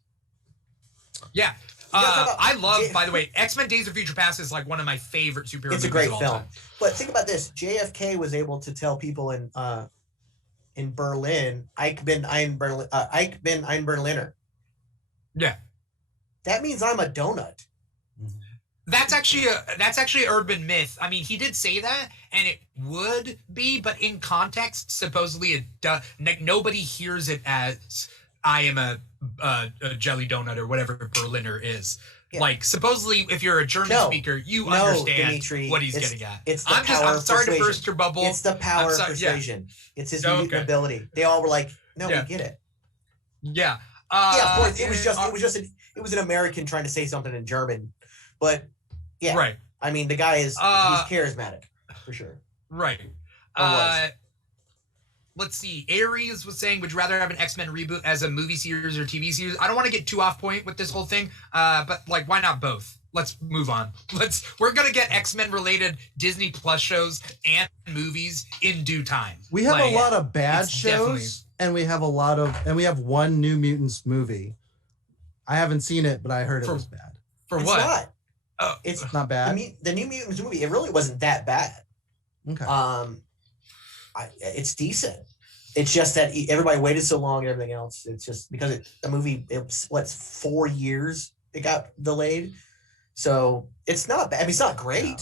Yeah. I love, by the way, X-Men Days of Future Past is like one of my favorite superhero movies. It's a great of all film. time. But think about this. JFK was able to tell people in Berlin, Ich bin ein Berliner. Yeah. That means I'm a donut. That's actually an urban myth. I mean, he did say that, and it would be, but in context, supposedly it does. Nobody hears it as I am a jelly donut or whatever Berliner is. Yeah. Like, supposedly, if you're a German speaker, you understand Dimithri, what he's getting at. It's the power I'm sorry persuasion. to burst your bubble. It's the power of persuasion. Yeah. It's his mutant ability. They all were like, no, we get it. Yeah. Of course. It was an American trying to say something in German, but yeah. Right. I mean, the guy is he's charismatic for sure. Right. Let's see. Aries was saying, would you rather have an X-Men reboot as a movie series or TV series? I don't want to get too off point with this whole thing, but like, why not both? Let's move on. We're gonna get X-Men related Disney Plus shows and movies in due time. We have a lot of bad shows, and we have one New Mutants movie. I haven't seen it, but I heard it was bad. For what? Not. It's not bad. The New Mutants movie, it really wasn't that bad. Okay. It's decent. It's just that everybody waited so long and everything else. It's just because the movie, it's 4 years it got delayed. So it's not bad. I mean, it's not great. Yeah.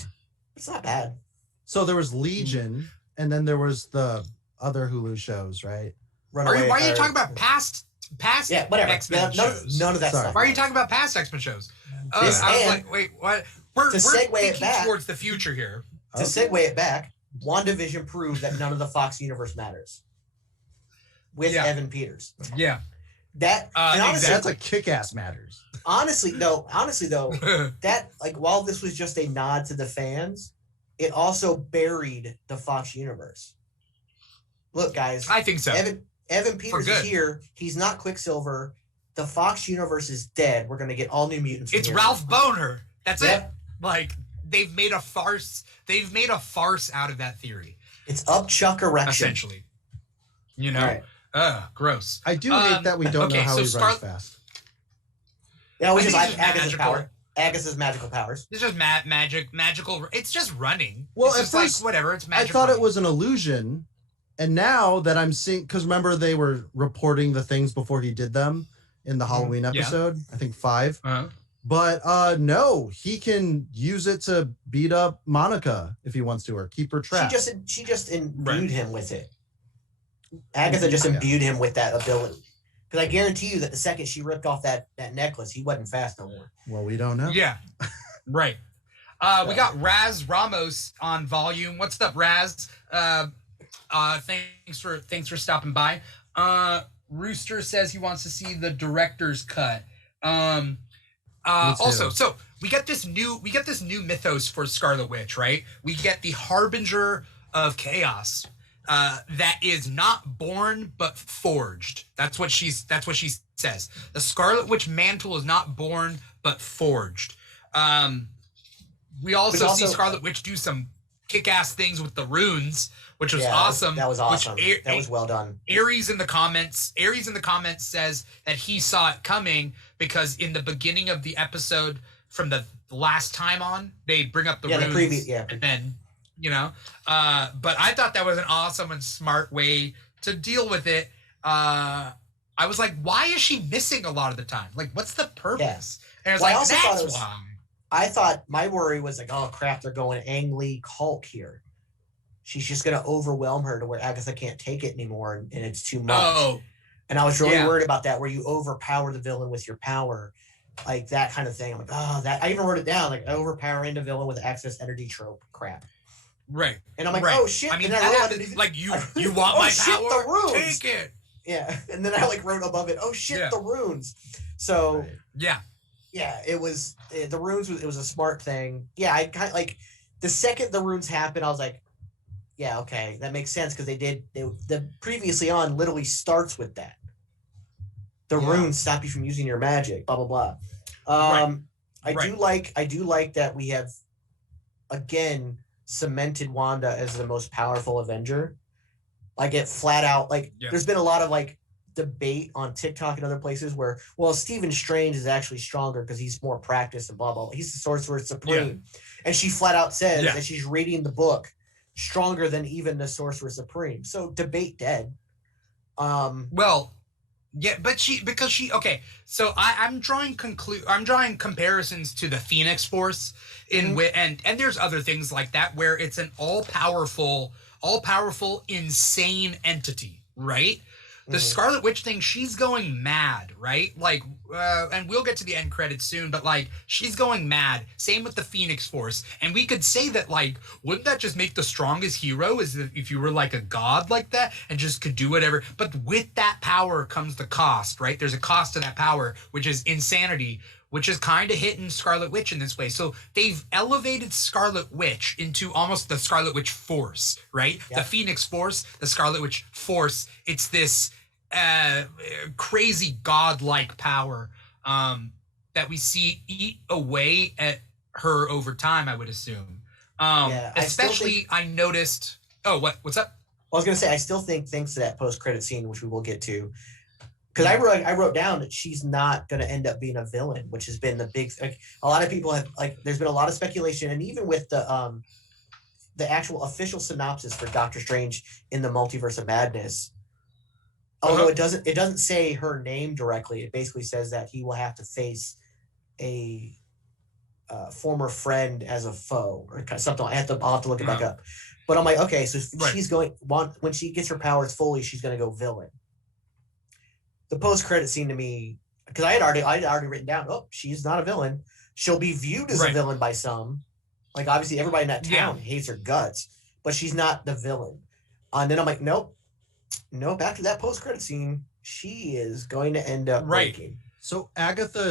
It's not bad. So there was Legion, and then there was the other Hulu shows, right? Why are you talking about past X-Men shows? None of that stuff. Why are you talking about past X-Men shows? I was like, wait, what? We're thinking towards the future here. To segue it back, WandaVision proved that none of the Fox universe matters. With Evan Peters. Yeah. Honestly, that's a kick-ass matters. Honestly though, that while this was just a nod to the fans, it also buried the Fox universe. Look, guys. I think so. Evan Peters is here. He's not Quicksilver. The Fox universe is dead. We're gonna get all New Mutants. It's Ralph Boner. That's it. Like, they've made a farce. They've made a farce out of that theory. It's up Chuck erection. Essentially. You know? Right. Gross. I do hate that we don't know how he runs fast. Yeah, we just Agatha's power. Agatha's magical powers. It's just magical. It's just running. Well, it's at first, whatever. It's magic. I thought running. it was an illusion, and now that I'm seeing, because remember they were reporting the things before he did them in the Halloween episode. I think 5. Uh-huh. But no, he can use it to beat up Monica if he wants to, or keep her trapped. She just imbued him with it. Agatha just imbued him with that ability. Because I guarantee you that the second she ripped off that necklace, he wasn't fast no more. Well, we don't know. Yeah, right. We got Raz Ramos on volume. What's up, Raz? Thanks for stopping by. Rooster says he wants to see the director's cut. Also, so we get this new mythos for Scarlet Witch, right? We get the Harbinger of Chaos. That is not born but forged. That's what she says. The Scarlet Witch mantle is not born but forged. We also see Scarlet Witch do some kick-ass things with the runes, which was awesome. That was awesome. That was well done. Aries in the comments says that he saw it coming because in the beginning of the episode from the last time on, they bring up the runes. And then, but I thought that was an awesome and smart way to deal with it. I was like, why is she missing a lot of the time? Like, what's the purpose? Yeah. And I was well, like, I also that's why. I thought my worry was like, oh crap, they're going Ang Lee Hulk here. She's just going to overwhelm her to where Agatha can't take it anymore and it's too much. Oh. And I was really worried about that, where you overpower the villain with your power, like that kind of thing. I'm like, oh, that I even wrote it down, like overpowering the villain with access energy trope crap. Right. And I'm like, oh shit. I mean, and that happens, like you want my shit, power? The runes. Take it. Yeah. And then I like wrote above it, oh shit, the runes. So yeah, it was the runes. It was a smart thing. Yeah, I kind of like the second the runes happened, I was like, yeah, okay, that makes sense, because the previously on literally starts with that. The runes stop you from using your magic, blah blah blah. I do like that we have again cemented Wanda as the most powerful Avenger. Like it flat out, like there's been a lot of like debate on TikTok and other places where, well, Stephen Strange is actually stronger because he's more practiced and blah blah blah. He's the Sorcerer Supreme, and she flat out says that she's reading the book stronger than even the Sorcerer Supreme. So debate dead. Well, yeah, but okay. So I'm drawing comparisons to the Phoenix Force and there's other things like that where it's an all powerful, insane entity, right? The Scarlet Witch thing, she's going mad, right? Like, and we'll get to the end credits soon, but like, she's going mad. Same with the Phoenix Force. And we could say that, like, wouldn't that just make the strongest hero is if you were like a god like that and just could do whatever? But with that power comes the cost, right? There's a cost to that power, which is insanity, which is kind of hitting Scarlet Witch in this way. So they've elevated Scarlet Witch into almost the Scarlet Witch Force, right? Yep. The Phoenix Force, the Scarlet Witch Force. It's this crazy godlike power that we see eat away at her over time, I would assume. Especially, I noticed... Oh, what's up? I was going to say, I still think, thanks to that post-credit scene, which we will get to, because I wrote down that she's not going to end up being a villain, which has been the big... Like, a lot of people have... Like, there's been a lot of speculation, and even with the actual official synopsis for Doctor Strange in the Multiverse of Madness, although it doesn't say her name directly, it basically says that he will have to face a former friend as a foe or something. I'll have to look it back up. But I'm like, okay, so she's going... When she gets her powers fully, she's going to go villain. The post-credit scene to me, because I had already written down, oh, she's not a villain. She'll be viewed as a villain by some. Like, obviously, everybody in that town hates her guts, but she's not the villain. And then I'm like, nope, after that post-credit scene, she is going to end up breaking. So Agatha is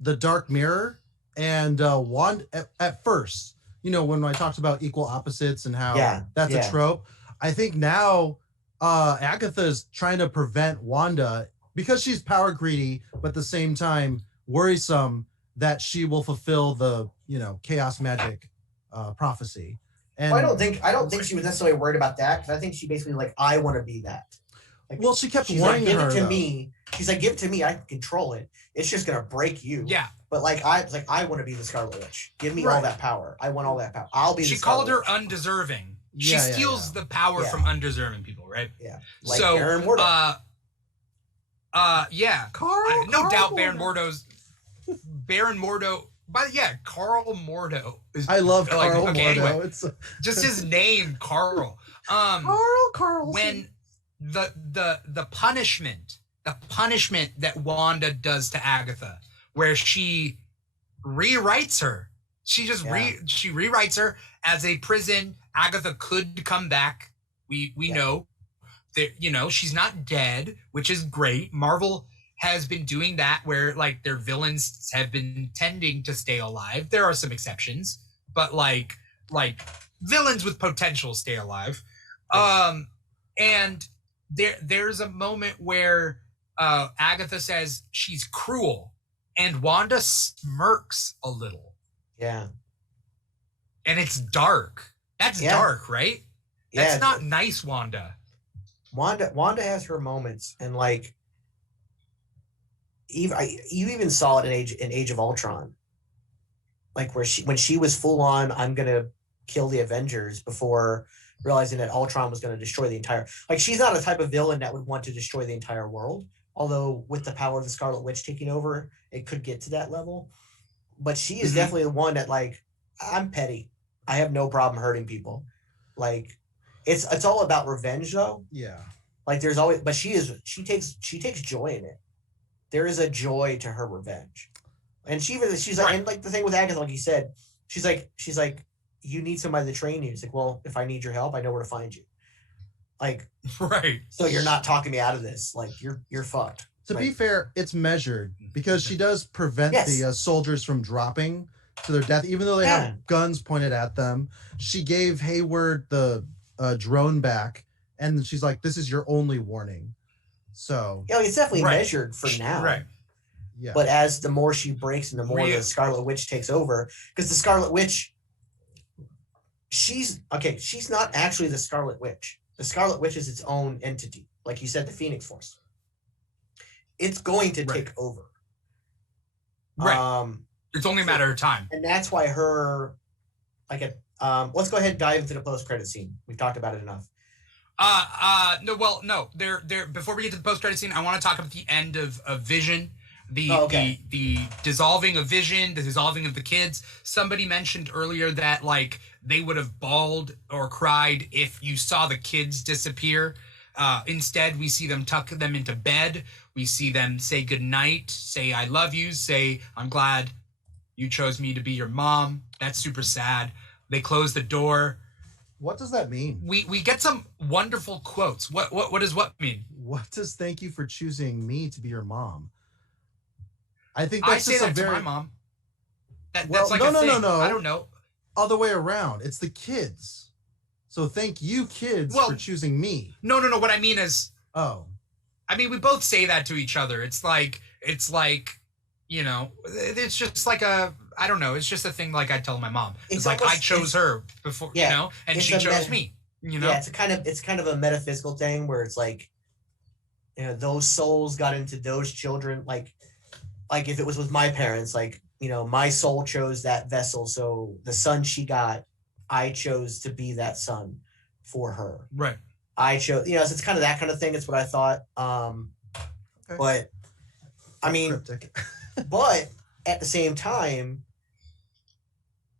the Dark Mirror, and Wanda, at first, you know, when I talked about equal opposites and how that's a trope, I think now... Agatha is trying to prevent Wanda, because she's power greedy, but at the same time worrisome that she will fulfill the, chaos magic prophecy. And I don't think she was necessarily worried about that, because I think she basically like, I want to be that. Like, well, she kept warning her. Give it to me. She's like, give it to me. I can control it. It's just gonna break you. Yeah. But like, I want to be the Scarlet Witch. Give me all that power. I want all that power. I'll be. She called her undeserving. She steals the power from undeserving people, right? Yeah. Like so, Baron Mordo. Carl. No doubt, Baron Mordo. But yeah, Carl Mordo. I love Carl Mordo. Anyway, it's just his name, Carl. Carl. When the punishment that Wanda does to Agatha, where she rewrites her. She just she rewrites her as a prison. Agatha could come back. We know that, she's not dead, which is great. Marvel has been doing that where like their villains have been tending to stay alive. There are some exceptions, but like villains with potential stay alive. And there's a moment where Agatha says she's cruel, and Wanda smirks a little. Yeah. And it's dark. That's dark, right? That's not nice, Wanda. Wanda has her moments, and like, you even saw it in Age of Ultron, like when she was full on, I'm gonna kill the Avengers before realizing that Ultron was going to destroy the entire. Like, she's not a type of villain that would want to destroy the entire world. Although with the power of the Scarlet Witch taking over, it could get to that level. But she is definitely the one that, like, I'm petty. I have no problem hurting people. Like, it's all about revenge, though. Yeah. Like, there's always, but she takes joy in it. There is a joy to her revenge, and she's like, and like the thing with Agatha, like you said, she's like, you need somebody to train you. It's like, well, if I need your help, I know where to find you. Like, right. So you're not talking me out of this. Like, you're fucked. To be fair, it's measured because she does prevent the soldiers from dropping to their death, even though they have guns pointed at them. She gave Hayward the drone back, and she's like, "This is your only warning." So yeah, it's definitely measured for now. Right. Yeah. But as the more she breaks and the more the Scarlet Witch takes over, because the Scarlet Witch, she's not actually the Scarlet Witch. The Scarlet Witch is its own entity, like you said, the Phoenix Force. It's going to take over. Right. It's only a matter of time. And that's why let's go ahead and dive into the post-credit scene. We've talked about it enough. No. Before we get to the post-credit scene, I want to talk about the end of Vision. The dissolving of Vision, the dissolving of the kids. Somebody mentioned earlier that, like, they would have bawled or cried if you saw the kids disappear. Instead, we see them tuck them into bed. We see them say goodnight, say I love you, say I'm glad you chose me to be your mom. That's super sad. They close the door. What does that mean? We get some wonderful quotes. What does what mean? What does thank you for choosing me to be your mom? I think that's I say just that to my mom. That's like no. I don't know. Other way around. It's the kids. So thank you, kids, for choosing me. No. What I mean is, I mean, we both say that to each other. It's like, you know, it's just like I don't know. It's just a thing like I tell my mom. It's like I chose her before, you know, and she chose me. You know, it's kind of a metaphysical thing where it's like, you know, those souls got into those children. Like if it was with my parents, like, you know, my soul chose that vessel. So the son she got, I chose to be that son for her. Right. I chose, you know, so it's kind of that kind of thing. It's what I thought. Okay. But I mean, but at the same time,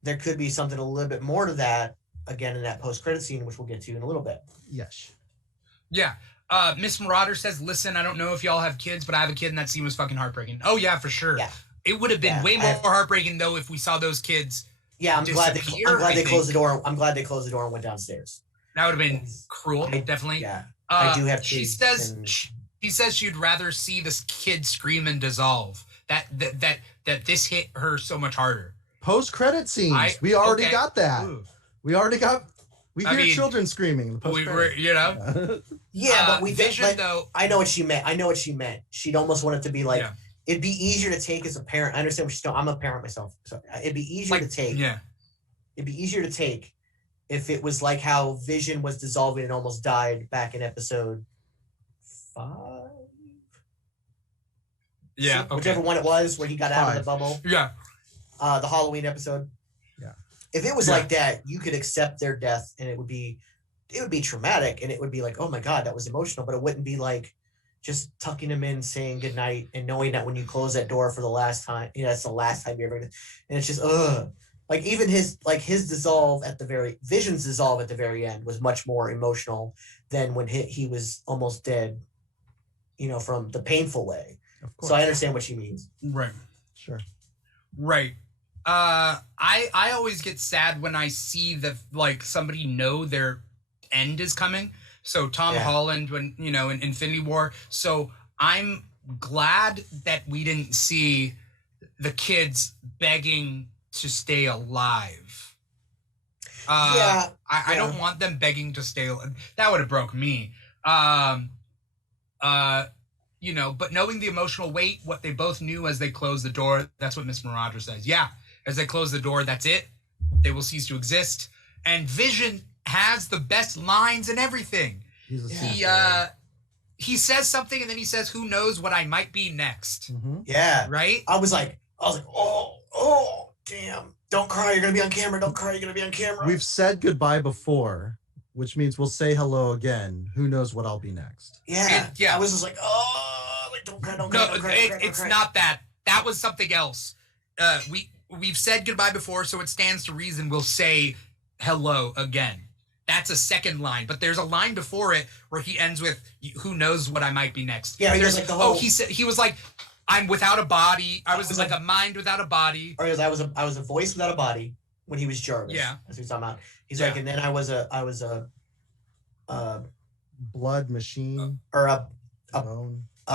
there could be something a little bit more to that again in that post-credit scene, which we'll get to in a little bit. Yes. Yeah. Miss Marauder says, listen, I don't know if y'all have kids, but I have a kid and that scene was fucking heartbreaking. Oh yeah, for sure. Yeah. It would have been way more heartbreaking though if we saw those kids. Yeah, I'm glad they closed the door. I'm glad they closed the door and went downstairs. That would have been cruel, definitely. Yeah. I do have kids. She says she'd rather see this kid scream and dissolve. That this hit her so much harder. Post-credit scenes. We already got that. Ooh. We hear children screaming. We were, you know. Yeah, but Vision though. I know what she meant. She'd almost want it to be like, it'd be easier to take as a parent. I understand what she's doing. I'm a parent myself, so it'd be easier to take. Yeah. It'd be easier to take if it was like how Vision was dissolving and almost died back in episode 5. Yeah. Okay. Whichever one it was where he got out of the bubble. Yeah. The Halloween episode. Yeah. If it was like that, you could accept their death and it would be traumatic and it would be like, oh my God, that was emotional, but it wouldn't be like just tucking them in, saying goodnight and knowing that when you close that door for the last time, you know, that's the last time you're ever gonna, and it's just, like even his dissolve at the Vision's dissolve at the very end was much more emotional than when he was almost dead, you know, from the painful way. Of course. So I understand what she means. Right. Sure. Right. I always get sad when I see somebody know their end is coming. So Tom Holland, when, you know, in Infinity War. So I'm glad that we didn't see the kids begging to stay alive. I don't want them begging to stay alive. That would have broke me. You know, but knowing the emotional weight, what they both knew as they closed the door, that's what Miss Marauder says. Yeah, as they close the door, that's it. They will cease to exist. And Vision has the best lines and everything. He says something and then he says, who knows what I might be next. Mm-hmm. Yeah. Right? I was like, oh, damn. Don't cry, you're going to be on camera. Don't cry, you're going to be on camera. We've said goodbye before, which means we'll say hello again. Who knows what I'll be next? Yeah. I was just like, oh, like, don't cry. It's not that. That was something else. We've said goodbye before, so it stands to reason we'll say hello again. That's a second line, but there's a line before it where he ends with, "Who knows what I might be next." Yeah, there's like the whole. He was like, "I'm without a body. I was like a mind without a body." Or I was a voice without a body when he was Jarvis. Yeah, that's what he's talking about. He's like, and then I was a blood machine or a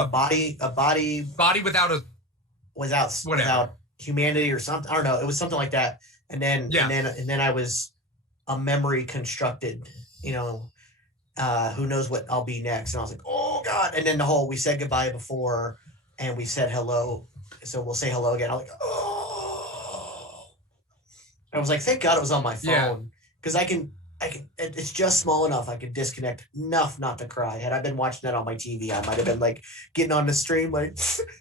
body without humanity or something. I don't know. It was something like that. And then I was a memory constructed, who knows what I'll be next. And I was like, oh God. And then we said goodbye before and we said hello. So we'll say hello again. I'm like, oh. I was like, thank God it was on my phone. Because I can, it's just small enough. I could disconnect enough not to cry. Had I been watching that on my TV, I might have been like getting on the stream, like,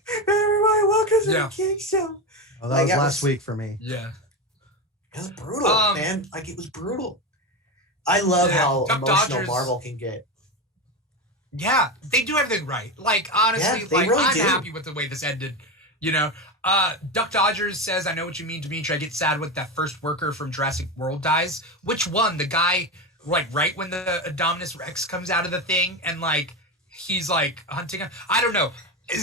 everybody welcome to the King Show. Oh, that was last week for me. Yeah. It was brutal, man. Like, it was brutal. I love how emotional Marvel can get. Yeah, they do everything right. Like, honestly, I'm happy with the way this ended. Duck Dodgers says, "I know what you mean, Dimithri. I get sad when that first worker from Jurassic World dies." Which one? The guy, like, right when the Indominus Rex comes out of the thing and, like, he's, like, hunting him? I don't know.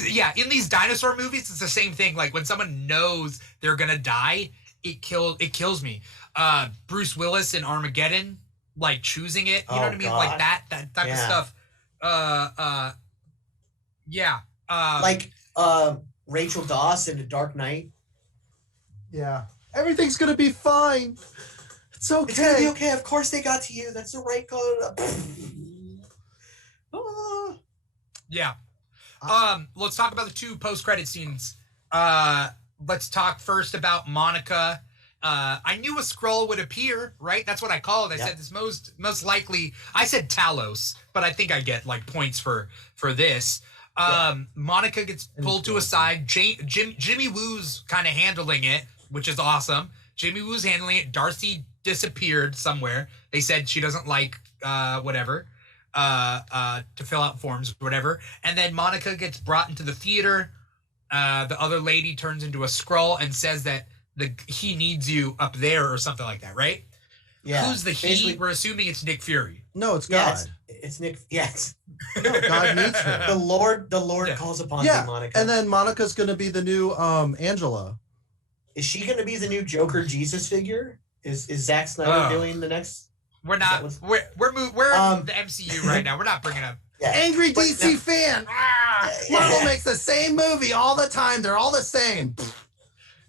Yeah, in these dinosaur movies, it's the same thing. Like, when someone knows they're gonna die, it kills me. Bruce Willis in Armageddon, like, choosing it. You know what I mean? God. Like, that type of stuff. Rachel Dawes in The Dark Knight. Yeah. Everything's going to be fine. It's okay. It's going to be okay. Of course they got to you. That's the right color. Yeah. Let's talk about the two post-credit scenes. Let's talk first about Monica. I knew a Skrull would appear, right? That's what I called it. I said this most likely. I said Talos, but I think I get like points for this. Monica gets pulled to a side. Jimmy Woo's kind of handling it, which is awesome. Jimmy Woo's handling it. Darcy disappeared somewhere. They said she doesn't like whatever to fill out forms or whatever. And then Monica gets brought into the theater. The other lady turns into a Skrull and says that he needs you up there or something like that, right? Yeah. Who's the he? We're assuming it's Nick Fury. No, it's God. It's Nick. Yes. No, God needs her. The Lord calls upon you, Monica. And then Monica's going to be the new Angela. Is she going to be the new Joker Jesus figure? Is Zack Snyder doing the next? We're not. We're in the MCU right now. We're not bringing up. Yeah. Angry DC fan. Marvel makes the same movie all the time. They're all the same.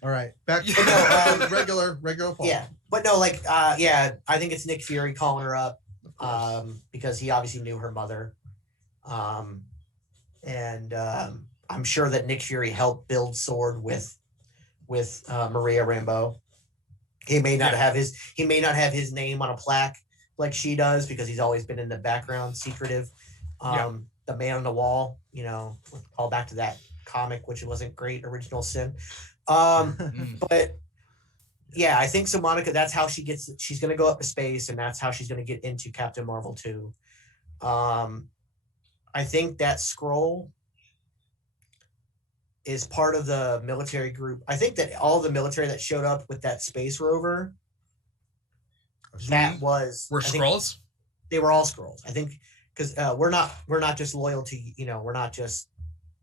All right, back to regular Paul. Yeah, but no, I think it's Nick Fury calling her up because he obviously knew her mother, and I'm sure that Nick Fury helped build Sword with Maria Rambeau. He may not have his name on a plaque like she does because he's always been in the background, secretive. The man on the wall, call back to that comic, which wasn't great, Original Sin. But yeah, I think so. Monica, that's how she's going to go up to space, and that's how she's going to get into Captain Marvel 2. I think that Skrull is part of the military group. I think that all the military that showed up with that space rover, were Skrulls. They were all Skrulls. I think because we're not just loyal to we're not just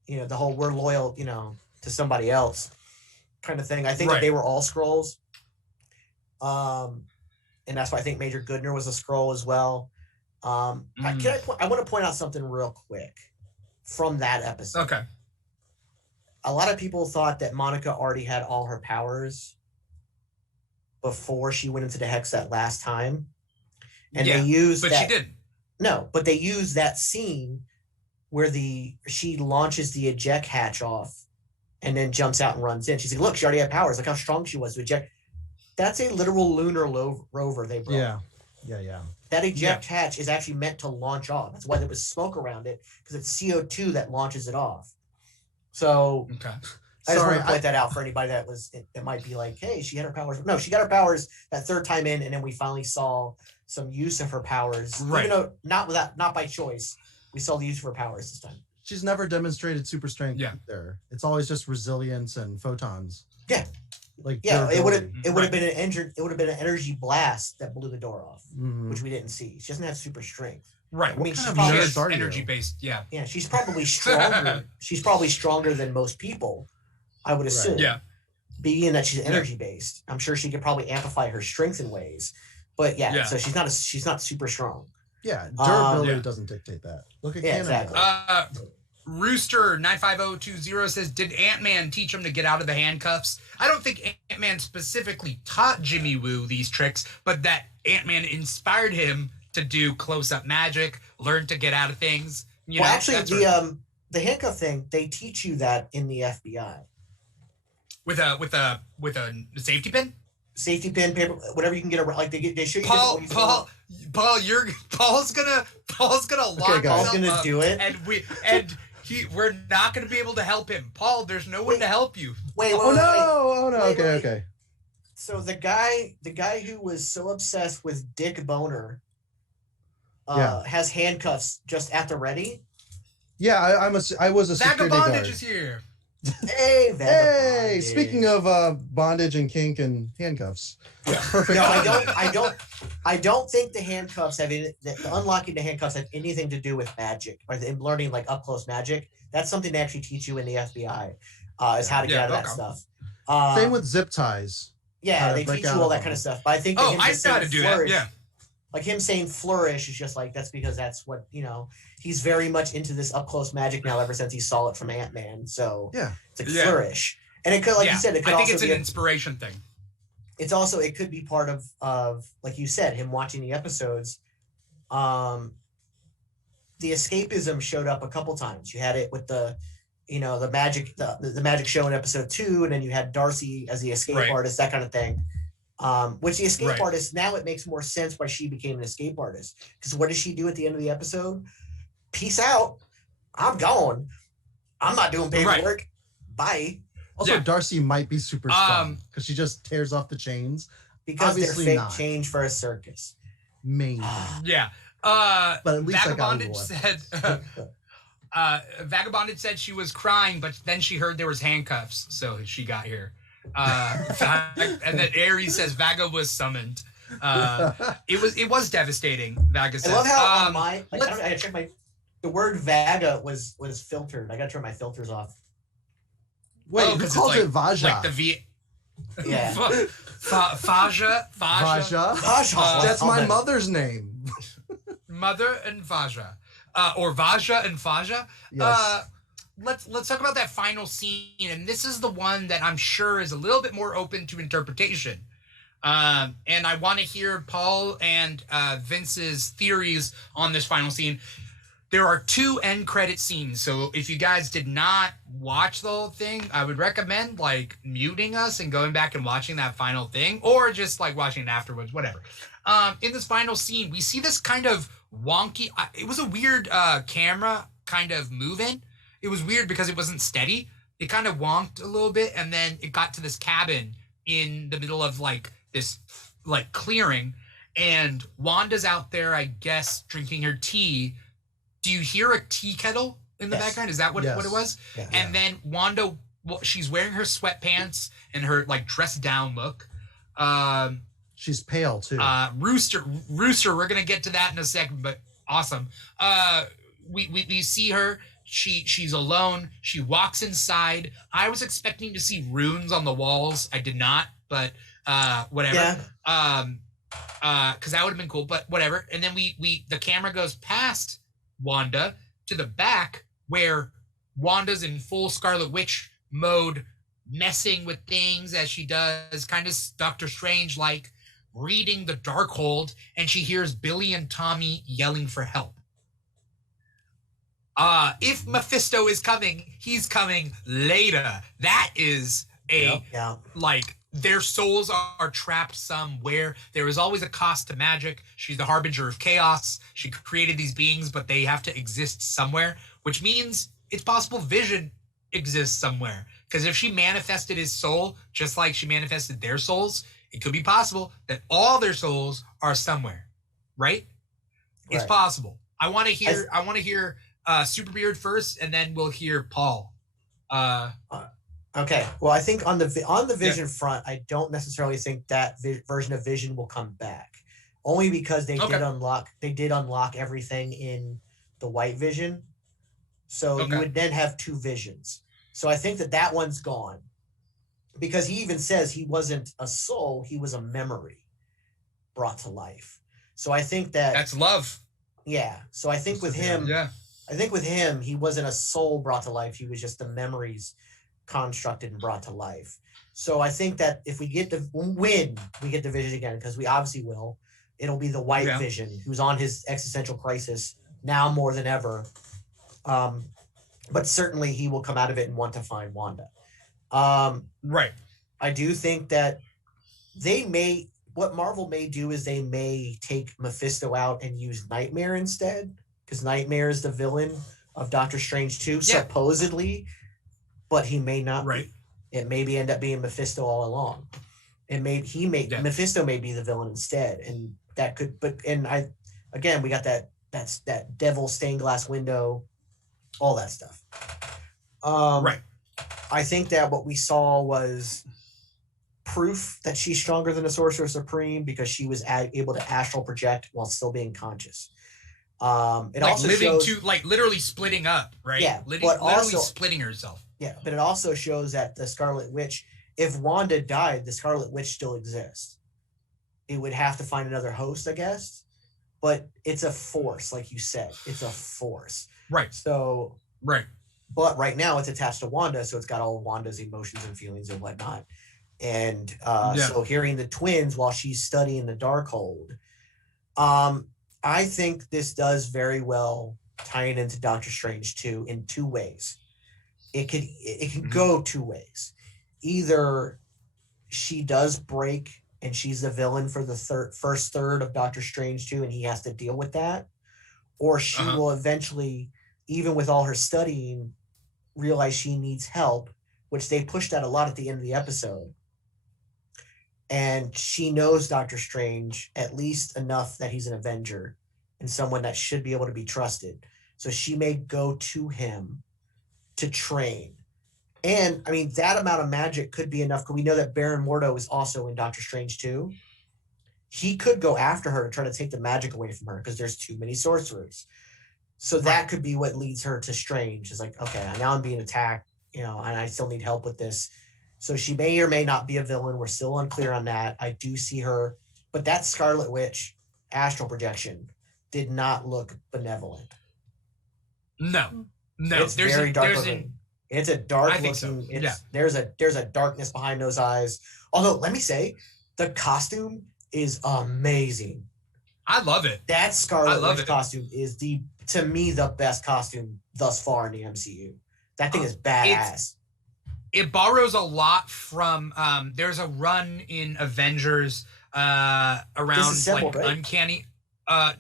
the whole we're loyal to somebody else kind of thing. I think that they were all Skrulls. And that's why I think Major Goodner was a Skrull as well. I want to point out something real quick from that episode. Okay. A lot of people thought that Monica already had all her powers before she went into the Hex that last time. And they used but she didn't. No, but they used that scene where she launches the eject hatch off and then jumps out and runs in. She's like, look, she already had powers. Look how strong she was to eject. That's a literal lunar rover they brought. Yeah. That eject hatch is actually meant to launch off. That's why there was smoke around it, because it's CO2 that launches it off. So I just want to point that out for anybody that might be like, hey, she had her powers. No, she got her powers that third time in, and then we finally saw some use of her powers, Right. even though not by choice. We saw the use of her powers this time. She's never demonstrated super strength there. It's always just resilience and photons. Yeah. Like it would have been an energy blast that blew the door off, which we didn't see. She doesn't have super strength. Right. What I mean, kind she's of probably nurse are you? energy based. Yeah. Yeah, she's probably stronger. She's probably stronger than most people, I would assume. Right. Yeah. Being that she's energy based, I'm sure she could probably amplify her strength in ways. But so she's not super strong. Yeah, durability doesn't dictate that. Look at Canada. Exactly. Rooster95020 says, did Ant-Man teach him to get out of the handcuffs? I don't think Ant-Man specifically taught Jimmy Woo these tricks, but that Ant-Man inspired him to do close-up magic, learn to get out of things. You know, actually, the handcuff thing, they teach you that in the FBI. With a safety pin? Safety pin, paper, whatever you can get around. Like they show you. Paul, Paul's gonna lock Paul's gonna up, do it, and we're not gonna be able to help him. Paul, there's no one to help you. Wait. Okay. So the guy who was so obsessed with Dick Boner, has handcuffs just at the ready. Yeah, I was a security guard. Vagabondage is here. Hey, Hey, speaking of bondage and kink and handcuffs. Perfect. No, I don't think the handcuffs the unlocking the handcuffs have anything to do with magic or learning like up close magic. That's something they actually teach you in the FBI. Is how to get out of that stuff. Same with zip ties. Yeah, they teach you all that kind of stuff. But I think I know how to do that. Yeah. Like him saying flourish is just like, that's because that's what, he's very much into this up close magic now ever since he saw it from Ant-Man. So it's like flourish. And it could, like you said, it could I think also it's an inspiration thing. It's also, it could be part of, like you said, him watching the episodes. The escapism showed up a couple times. You had it with the magic, the magic show in episode 2, and then you had Darcy as the escape artist, that kind of thing. Which the escape artist, now it makes more sense why she became an escape artist. Because what does she do at the end of the episode? Peace out. I'm gone. I'm not doing paperwork. Bye. Also, Darcy might be super strong because she just tears off the chains. Because obviously they're fake change for a circus. Maybe. But at least Vagabondage said she was crying, but then she heard there was handcuffs, so she got here. And then Aries says Vaga was summoned. It was devastating. Vaga says. I love how on my I gotta check the word Vaga was filtered. I gotta turn my filters off. Wait, who calls it Vaja? Like the V. Yeah. Vaja. That's my mother's name. Mother and Vaja, or Vaja and Faja. Yes. Let's talk about that final scene, and this is the one that I'm sure is a little bit more open to interpretation. And I want to hear Paul and Vince's theories on this final scene. There are 2 end credit scenes, so if you guys did not watch the whole thing, I would recommend muting us and going back and watching that final thing, or just watching it afterwards, whatever. In this final scene, we see this kind of wonky. It was a weird camera kind of move-in. It was weird because it wasn't steady. It kind of wonked a little bit, and then it got to this cabin in the middle of this clearing, and Wanda's out there, I guess, drinking her tea. Do you hear a tea kettle in the background? Is that what it was? Yeah. And then Wanda, she's wearing her sweatpants and her dress down look. She's pale too. Rooster, we're gonna get to that in a second, but awesome. We see her. She's alone. She walks inside. I was expecting to see runes on the walls. I did not, but whatever. Yeah. Because that would have been cool, but whatever. And then the camera goes past Wanda to the back where Wanda's in full Scarlet Witch mode, messing with things as she does, kind of Doctor Strange reading the Darkhold, and she hears Billy and Tommy yelling for help. If Mephisto is coming, he's coming later. That is their souls are trapped somewhere. There is always a cost to magic. She's the harbinger of chaos. She created these beings, but they have to exist somewhere, which means it's possible Vision exists somewhere. Because if she manifested his soul, just like she manifested their souls, it could be possible that all their souls are somewhere. right? It's possible. I want to hear Superbeard first, and then we'll hear Paul. Okay. Well, I think on the Vision front, I don't necessarily think that version of Vision will come back, only because they did unlock everything in the White Vision, so you would then have two Visions. So I think that one's gone, because he even says he wasn't a soul; he was a memory brought to life. So I think that's love. Yeah. So I think with him, he wasn't a soul brought to life. He was just the memories constructed and brought to life. So I think that if when we get the Vision again, because we obviously will, it'll be the White Vision who's on his existential crisis now more than ever. But certainly he will come out of it and want to find Wanda. Right. I do think that what Marvel may do is they may take Mephisto out and use Nightmare instead, because Nightmare is the villain of Doctor Strange 2, supposedly, but he may not be. It maybe end up being Mephisto all along. And Mephisto may be the villain instead. And that could, we got that devil stained glass window, all that stuff. I think that what we saw was proof that she's stronger than the Sorcerer Supreme, because she was able to astral project while still being conscious. It also shows, literally splitting up, right? Yeah, literally splitting herself. Yeah, but it also shows that the Scarlet Witch, if Wanda died, the Scarlet Witch still exists. It would have to find another host, I guess. But it's a force, like you said. It's a force. Right. So. Right. But right now it's attached to Wanda, so it's got all of Wanda's emotions and feelings and whatnot. And so hearing the twins while she's studying the Darkhold, I think this does very well tying into Doctor Strange 2 in two ways. It can go two ways. Either she does break and she's the villain for the first third of Doctor Strange 2 and he has to deal with that, or she will eventually, even with all her studying, realize she needs help, which they pushed that a lot at the end of the episode. And she knows Doctor Strange at least enough that he's an Avenger and someone that should be able to be trusted. So she may go to him to train. And I mean, that amount of magic could be enough, because we know that Baron Mordo is also in Doctor Strange 2. He could go after her to try to take the magic away from her, because there's too many sorcerers. So that could be what leads her to Strange. Is like, okay, now I'm being attacked, and I still need help with this. So she may or may not be a villain. We're still unclear on that. I do see her, but that Scarlet Witch astral projection did not look benevolent. No. It's very dark looking. It's a dark looking. So. There's a darkness behind those eyes. Although, let me say, the costume is amazing. I love it. That Scarlet Witch costume is to me the best costume thus far in the MCU. That thing is badass. It borrows a lot from there's a run in Avengers around right? Uncanny.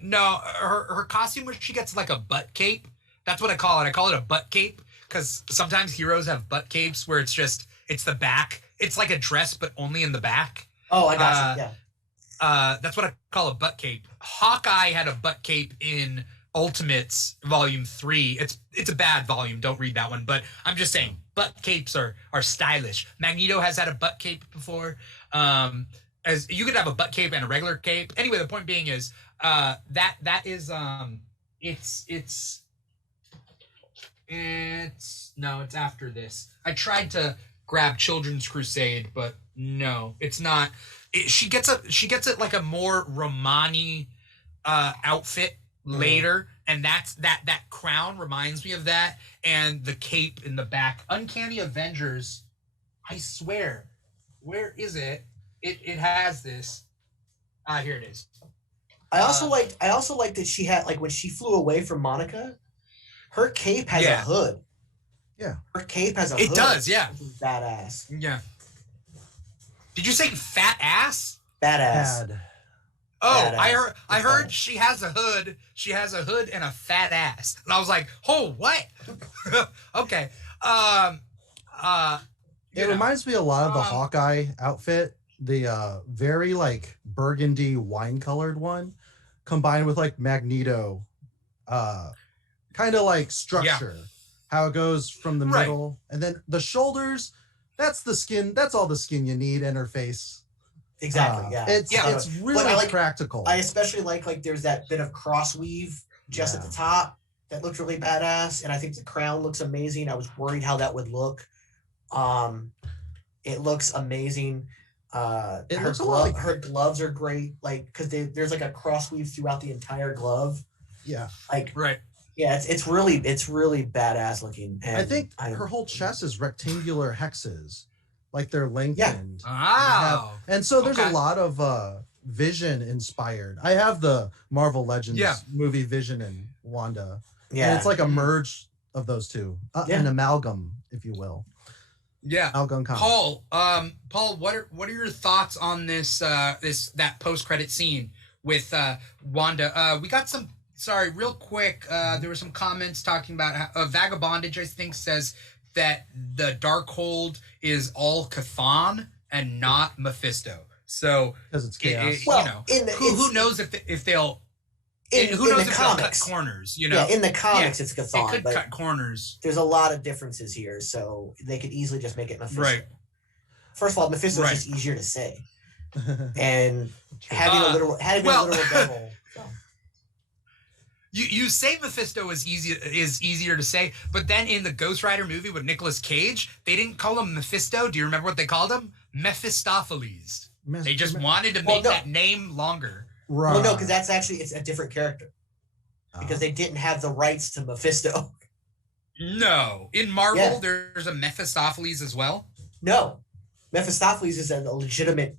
No, her costume where she gets like a butt cape. That's what I call it. I call it a butt cape, because sometimes heroes have butt capes where it's the back. It's like a dress, but only in the back. Oh, I got you. Yeah. That's what I call a butt cape. Hawkeye had a butt cape in Ultimates Volume 3. It's a bad volume. Don't read that one. But I'm just saying, butt capes are stylish. Magneto has had a butt cape before. As you could have a butt cape and a regular cape. Anyway, the point being is that is it's after this. I tried to grab Children's Crusade, but no, it's not. She gets it like a more Romani outfit later, and that crown reminds me of that, and the cape in the back. Uncanny Avengers, I swear, where is it? It has this. Here it is. I also liked that she had, like, when she flew away from Monica, her cape has a hood. Yeah. Her cape has a hood. It does, yeah. Which is badass. Yeah. Did you say fat ass? Badass. Bad. Oh, Badass. I heard she has a hood. She has a hood and a fat ass. And I was like, oh, what? Okay. It reminds me a lot of the Hawkeye outfit, the very like burgundy wine colored one, combined with like Magneto, kind of like structure, how it goes from the middle, and then the shoulders. That's the skin. That's all the skin you need, and her face. Exactly. It's really practical. I especially like there's that bit of cross weave just at the top that looks really badass, and I think the crown looks amazing. I was worried how that would look. It looks amazing. Her gloves are great, like because there's like a cross weave throughout the entire glove. Yeah. Like Yeah, it's really badass looking. And I think her whole chest is rectangular hexes, like they're lengthened. Wow. And so there's a lot of Vision inspired. I have the Marvel Legends movie Vision and Wanda. Yeah. And it's like a merge of those two, an amalgam, if you will. Yeah. Amalgam. Paul, what are your thoughts on that post-credit scene with Wanda? We got some. Sorry, real quick. There were some comments talking about how, Vagabondage, I think, says that the Darkhold is all Chthon and not Mephisto. So because it's chaos. Who knows if they'll cut corners? In the comics, it's Chthon. They could cut corners. There's a lot of differences here, so they could easily just make it Mephisto. Right. First of all, Mephisto is just easier to say, and having a literal devil. So. You say Mephisto is easier to say, but then in the Ghost Rider movie with Nicolas Cage, they didn't call him Mephisto. Do you remember what they called him? Mephistopheles. They just wanted to make that name longer. Right. Well, no, because it's a different character. Because they didn't have the rights to Mephisto. No. In Marvel, there's a Mephistopheles as well? No. Mephistopheles is a legitimate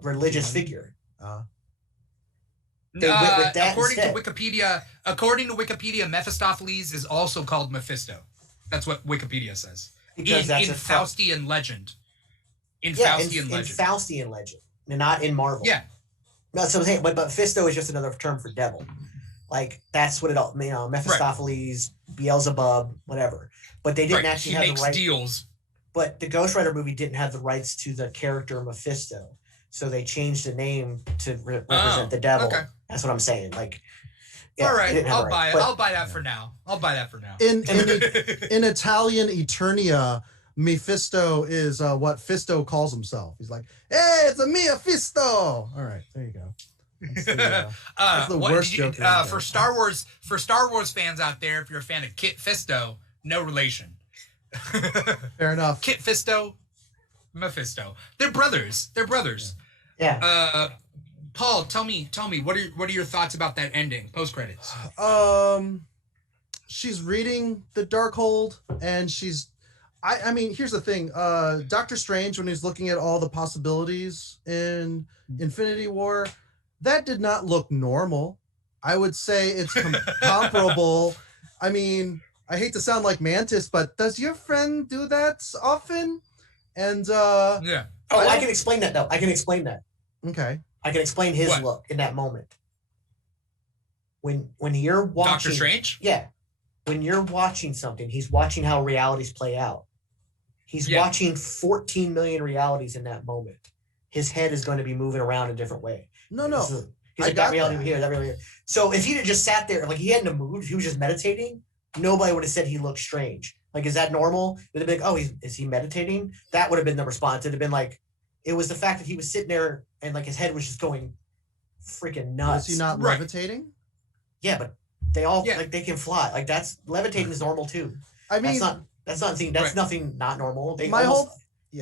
religious figure. According to Wikipedia, Mephistopheles is also called Mephisto. That's what Wikipedia says. Because that's in Faustian legend. In Faustian legend, not in Marvel. Yeah. No, so I'm saying, but Mephisto is just another term for devil. Like that's what it all. Mephistopheles, Beelzebub, whatever. But they didn't actually have the rights. Deals. But the Ghost Rider movie didn't have the rights to the character Mephisto, so they changed the name to represent the devil. Okay. That's what I'm saying. Like, all right, I'll buy it. I'll buy that for now. In Italian Eternia, Mephisto is what Fisto calls himself. He's like, "Hey, it's a Mephisto." All right, there you go. That's the worst joke. For Star Wars fans out there, if you're a fan of Kit Fisto, no relation. Fair enough. Kit Fisto, Mephisto. They're brothers. Yeah. Paul, tell me, what are your thoughts about that ending, post credits? She's reading the Darkhold, and I mean, here's the thing. Doctor Strange, when he's looking at all the possibilities in Infinity War, that did not look normal. I would say it's comparable. I mean, I hate to sound like Mantis, but does your friend do that often? And I can explain that though. I can explain that. Okay. I can explain his look in that moment. When you're watching Doctor Strange? Yeah. When you're watching something, he's watching how realities play out. He's watching 14 million realities in that moment. His head is going to be moving around a different way. No. He's like, that reality here, that reality here. So if he had just sat there, like he hadn't moved, he was just meditating, nobody would have said he looked strange. Like, is that normal? They'd be like, oh, is he meditating? That would have been the response. It'd have been like, it was the fact that he was sitting there and like his head was just going freaking nuts. Was he not levitating? Yeah, but they all like they can fly. Like levitating is normal too. I mean, that's nothing not normal.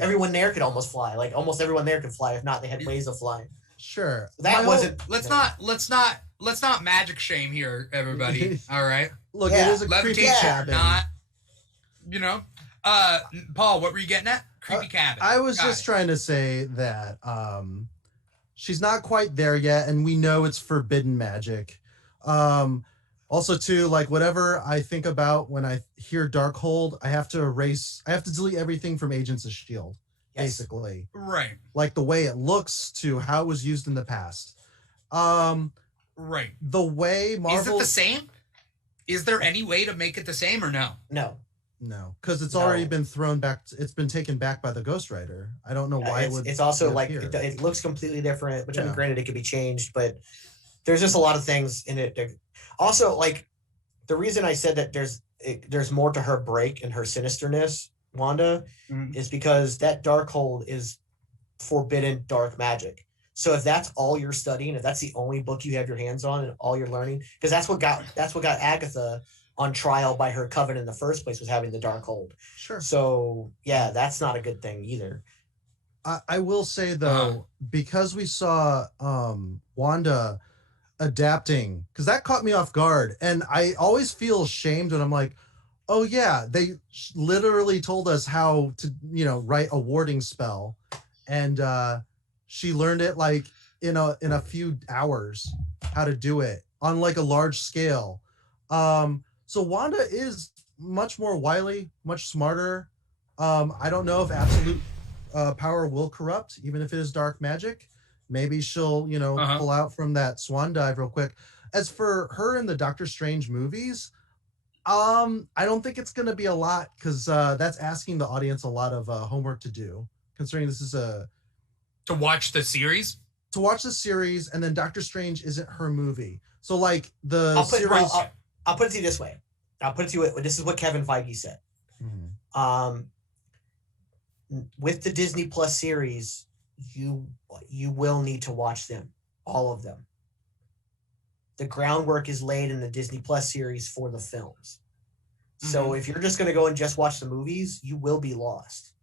Everyone there could almost fly. Like almost everyone there could fly. If not, they had ways of flying. Sure. Let's not magic shame here, everybody. All right. Look, it is a creepy cabin. Not, Paul, what were you getting at? Creepy cabin. I was just trying to say that she's not quite there yet, and we know it's forbidden magic. Also, too, like whatever I think about when I hear Darkhold, I have to delete everything from Agents of S.H.I.E.L.D. Basically. Right. Like the way it looks to how it was used in the past. Right. The way Marvel... Is it the same? Is there any way to make it the same or no? No, because it's already been thrown back. It's been taken back by the Ghost Rider. I don't know why it's also like it looks completely different, which I mean, granted, it could be changed, but there's just a lot of things in it. Also, like the reason I said that there's more to her break and her sinisterness, Wanda, is because that Darkhold is forbidden dark magic. So if that's all you're studying, if that's the only book you have your hands on and all you're learning, because that's what got Agatha on trial by her coven in the first place, was having the Darkhold. Sure. So yeah, that's not a good thing either. I will say though, because we saw Wanda adapting, because that caught me off guard, and I always feel ashamed when I'm like, oh yeah, they literally told us how to, write a warding spell, and she learned it like in a few hours how to do it on like a large scale. So Wanda is much more wily, much smarter. I don't know if absolute power will corrupt, even if it is dark magic. Maybe she'll, pull out from that swan dive real quick. As for her in the Doctor Strange movies, I don't think it's going to be a lot, because that's asking the audience a lot of homework to do, considering this is to watch the series. To watch the series, and then Doctor Strange isn't her movie. So like I'll put it to you this way. This is what Kevin Feige said. Mm-hmm. With the Disney Plus series, you will need to watch them, all of them. The groundwork is laid in the Disney Plus series for the films. So if you're just going to go and just watch the movies, you will be lost.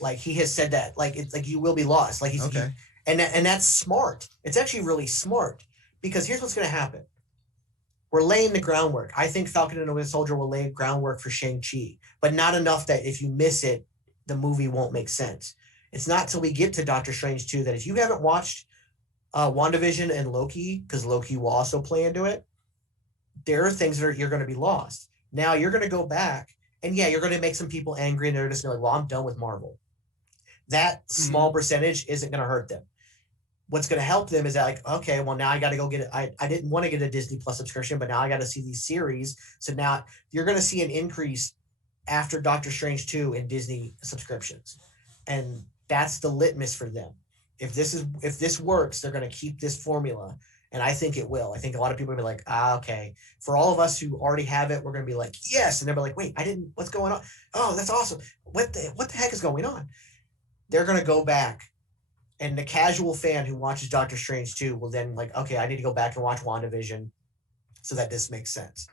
Like he has said that, like it's like you will be lost. Like and that's smart. It's actually really smart, because here's what's going to happen. We're laying the groundwork. I think Falcon and the Winter Soldier will lay groundwork for Shang-Chi, but not enough that if you miss it, the movie won't make sense. It's not till we get to Doctor Strange 2 that if you haven't watched WandaVision and Loki, because Loki will also play into it, there are things that you're going to be lost. Now you're going to go back, and yeah, you're going to make some people angry, and they're just going to be like, well, I'm done with Marvel. That small percentage isn't going to hurt them. What's going to help them is that, like, okay, well, now I got to go get it. I didn't want to get a Disney Plus subscription, but now I got to see these series. So now you're going to see an increase after Doctor Strange 2 in Disney subscriptions. And that's the litmus for them. If this works, they're going to keep this formula. And I think it will. I think a lot of people are going to be like, okay. For all of us who already have it, we're going to be like, yes. And they'll be like, wait, what's going on? Oh, that's awesome. What the heck is going on? They're going to go back. And the casual fan who watches Doctor Strange 2 will then like, okay, I need to go back and watch WandaVision so that this makes sense.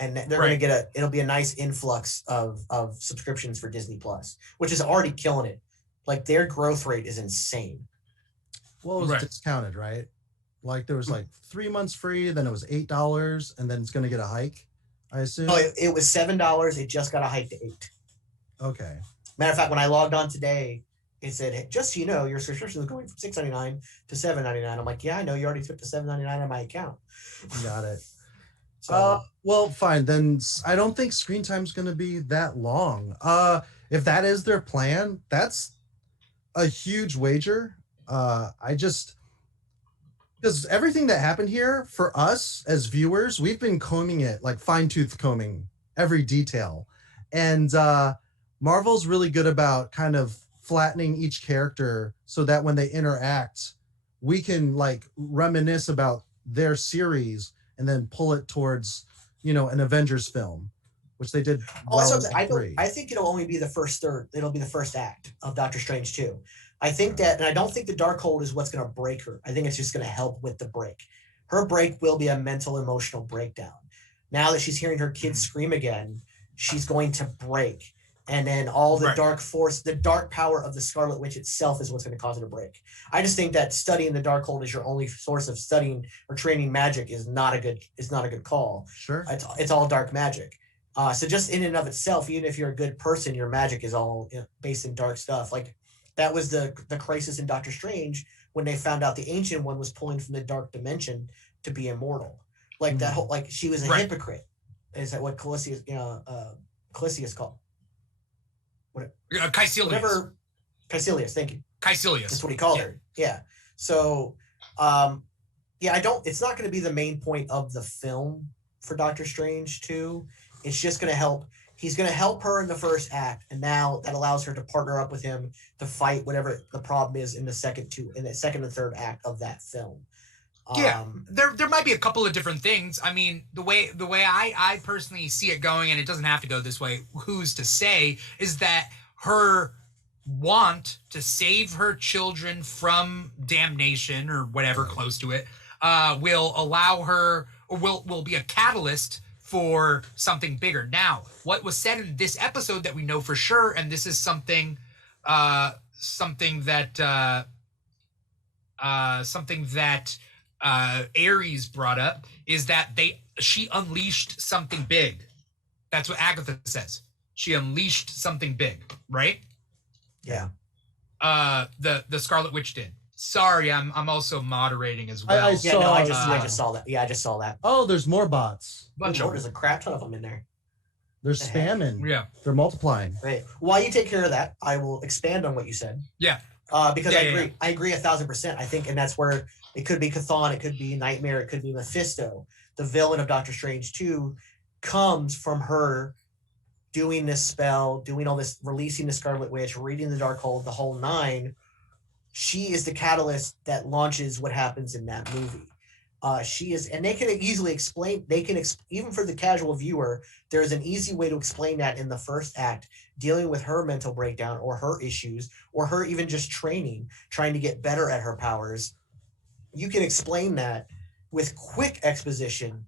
And they're going to get it'll be a nice influx of subscriptions for Disney Plus, which is already killing it. Like their growth rate is insane. Well, it was discounted, right? Like there was like 3 months free, then it was $8, and then it's going to get a hike, I assume. Oh, it was $7. It just got a hike to $8. Okay. Matter of fact, when I logged on today, it said, hey, just so you know, your subscription is going from $6.99 to $7.99. I'm like, yeah, I know. You already took the $7.99 on my account. Got it. So, well, fine. Then I don't think screen time's going to be that long. If that is their plan, that's a huge wager. Because everything that happened here for us as viewers, we've been combing it, like fine-tooth combing every detail. And Marvel's really good about kind of flattening each character so that when they interact, we can like reminisce about their series and then pull it towards, an Avengers film, which they did. I think it'll only be the first third. It'll be the first act of Doctor Strange 2. I think that, and I don't think the Darkhold is what's going to break her. I think it's just going to help with the break. Her break will be a mental, emotional breakdown. Now that she's hearing her kids scream again, she's going to break. And then all the dark force, the dark power of the Scarlet Witch itself is what's going to cause her to break. I just think that studying the Darkhold as your only source of studying or training magic is not a good call. Sure. It's all dark magic. So just in and of itself, even if you're a good person, your magic is all based in dark stuff. Like that was the crisis in Doctor Strange when they found out the Ancient One was pulling from the dark dimension to be immortal. Like that whole, like she was a hypocrite. Is that what Caliclius called? Caecilius. Caecilius, thank you. Caecilius. That's what he called her. Yeah. So, it's not going to be the main point of the film for Doctor Strange 2. It's just going to help. He's going to help her in the first act, and now that allows her to partner up with him to fight whatever the problem is in the second and third act of that film. There might be a couple of different things. I mean, the way I personally see it going, and it doesn't have to go this way, who's to say, is that her want to save her children from damnation or whatever close to it will allow her, or will be a catalyst for something bigger. Now, what was said in this episode that we know for sure, and this is something that Ares brought up, is that she unleashed something big. That's what Agatha says. She unleashed something big, right? Yeah. The Scarlet Witch did. Sorry, I'm also moderating as well. I just saw that. Yeah, I just saw that. Oh, there's more bots. There's a crap ton of them in there. They're spamming. Yeah. They're multiplying. Right. While you take care of that, I will expand on what you said. Yeah. Because I agree. I agree 1,000%. I think, and that's where it could be Chthon, it could be Nightmare, it could be Mephisto. The villain of Doctor Strange 2 comes from her doing this spell, doing all this, releasing the Scarlet Witch, reading the Darkhold, the whole nine. She is the catalyst that launches what happens in that movie. She is, and they can easily explain, even for the casual viewer, there's an easy way to explain that in the first act, dealing with her mental breakdown or her issues, or her even just training, trying to get better at her powers. You can explain that with quick exposition,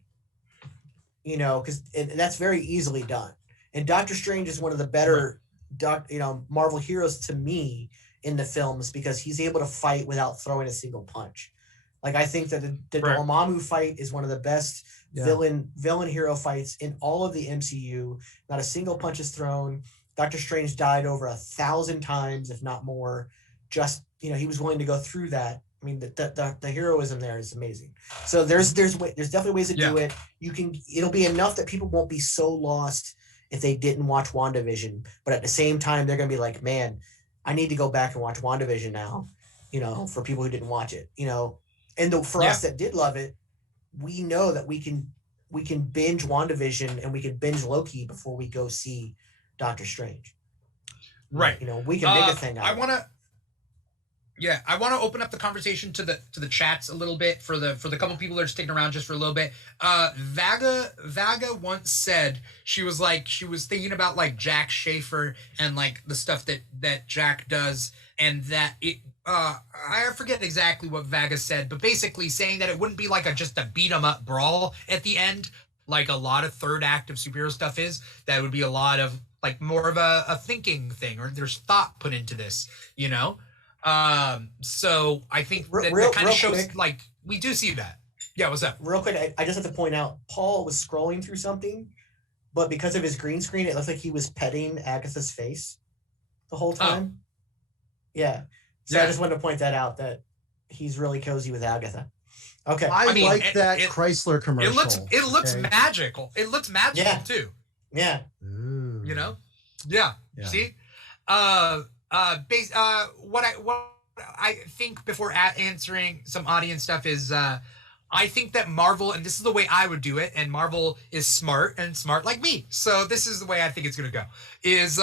because that's very easily done. And Doctor Strange is one of the better, Marvel heroes to me in the films, because he's able to fight without throwing a single punch. Like, I think that the Dormammu fight is one of the best villain hero fights in all of the MCU. Not a single punch is thrown. Doctor Strange died over 1,000 times, if not more. Just, he was willing to go through that. I mean, the heroism there is amazing. So there's definitely ways to do it. It'll be enough that people won't be so lost if they didn't watch WandaVision, but at the same time, they're going to be like, man, I need to go back and watch WandaVision now, for people who didn't watch it, And for us that did love it, we know that we can binge WandaVision and we can binge Loki before we go see Doctor Strange. Right. We can make a thing out of it. I want to open up the conversation to the chats a little bit for the couple people that are sticking around just for a little bit. Vaga once said she was thinking about like Jack Schaefer and like the stuff that Jack does, and that it I forget exactly what Vaga said, but basically saying that it wouldn't be like just a beat 'em up brawl at the end, like a lot of third act of superhero stuff is. That would be a lot of like more of a thinking thing, or there's thought put into this, So I think that kind of shows quick, like we do see that. Yeah, what's up? Real quick, I just have to point out, Paul was scrolling through something, but because of his green screen, it looks like he was petting Agatha's face the whole time. Oh. Yeah. So I just wanted to point that out, that he's really cozy with Agatha. Okay. I mean, like that Chrysler commercial. It looks magical. It looks magical too. Yeah. Ooh. Yeah. See? What I think before answering some audience stuff is I think that Marvel, and this is the way I would do it, and Marvel is smart like me, so this is the way I think it's gonna go, is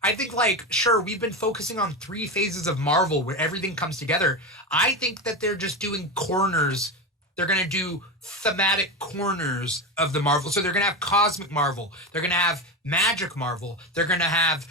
I think, like, sure, we've been focusing on 3 phases of Marvel where everything comes together. I think that they're just doing corners. They're going to do thematic corners of the Marvel. So they're going to have Cosmic Marvel. They're going to have Magic Marvel. They're going to have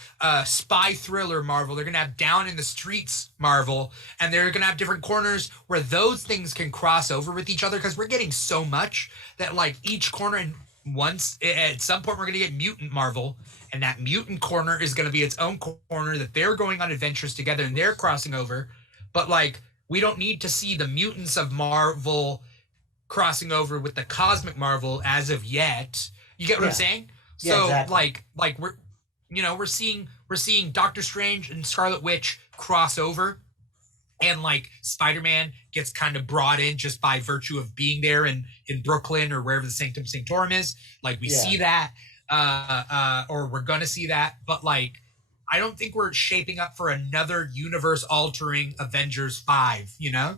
Spy Thriller Marvel. They're going to have Down in the Streets Marvel. And they're going to have different corners where those things can cross over with each other, because we're getting so much that, like, each corner, and once at some point we're going to get Mutant Marvel, and that Mutant corner is going to be its own corner that they're going on adventures together and they're crossing over. But, like, we don't need to see the Mutants of Marvel crossing over with the Cosmic Marvel as of yet. You get what I'm saying? Yeah, so exactly. like we're seeing Doctor Strange and Scarlet Witch cross over, and like Spider-Man gets kind of brought in just by virtue of being there in Brooklyn or wherever the Sanctum Sanctorum is. Like we see that, or we're gonna see that, but like I don't think we're shaping up for another universe-altering Avengers 5.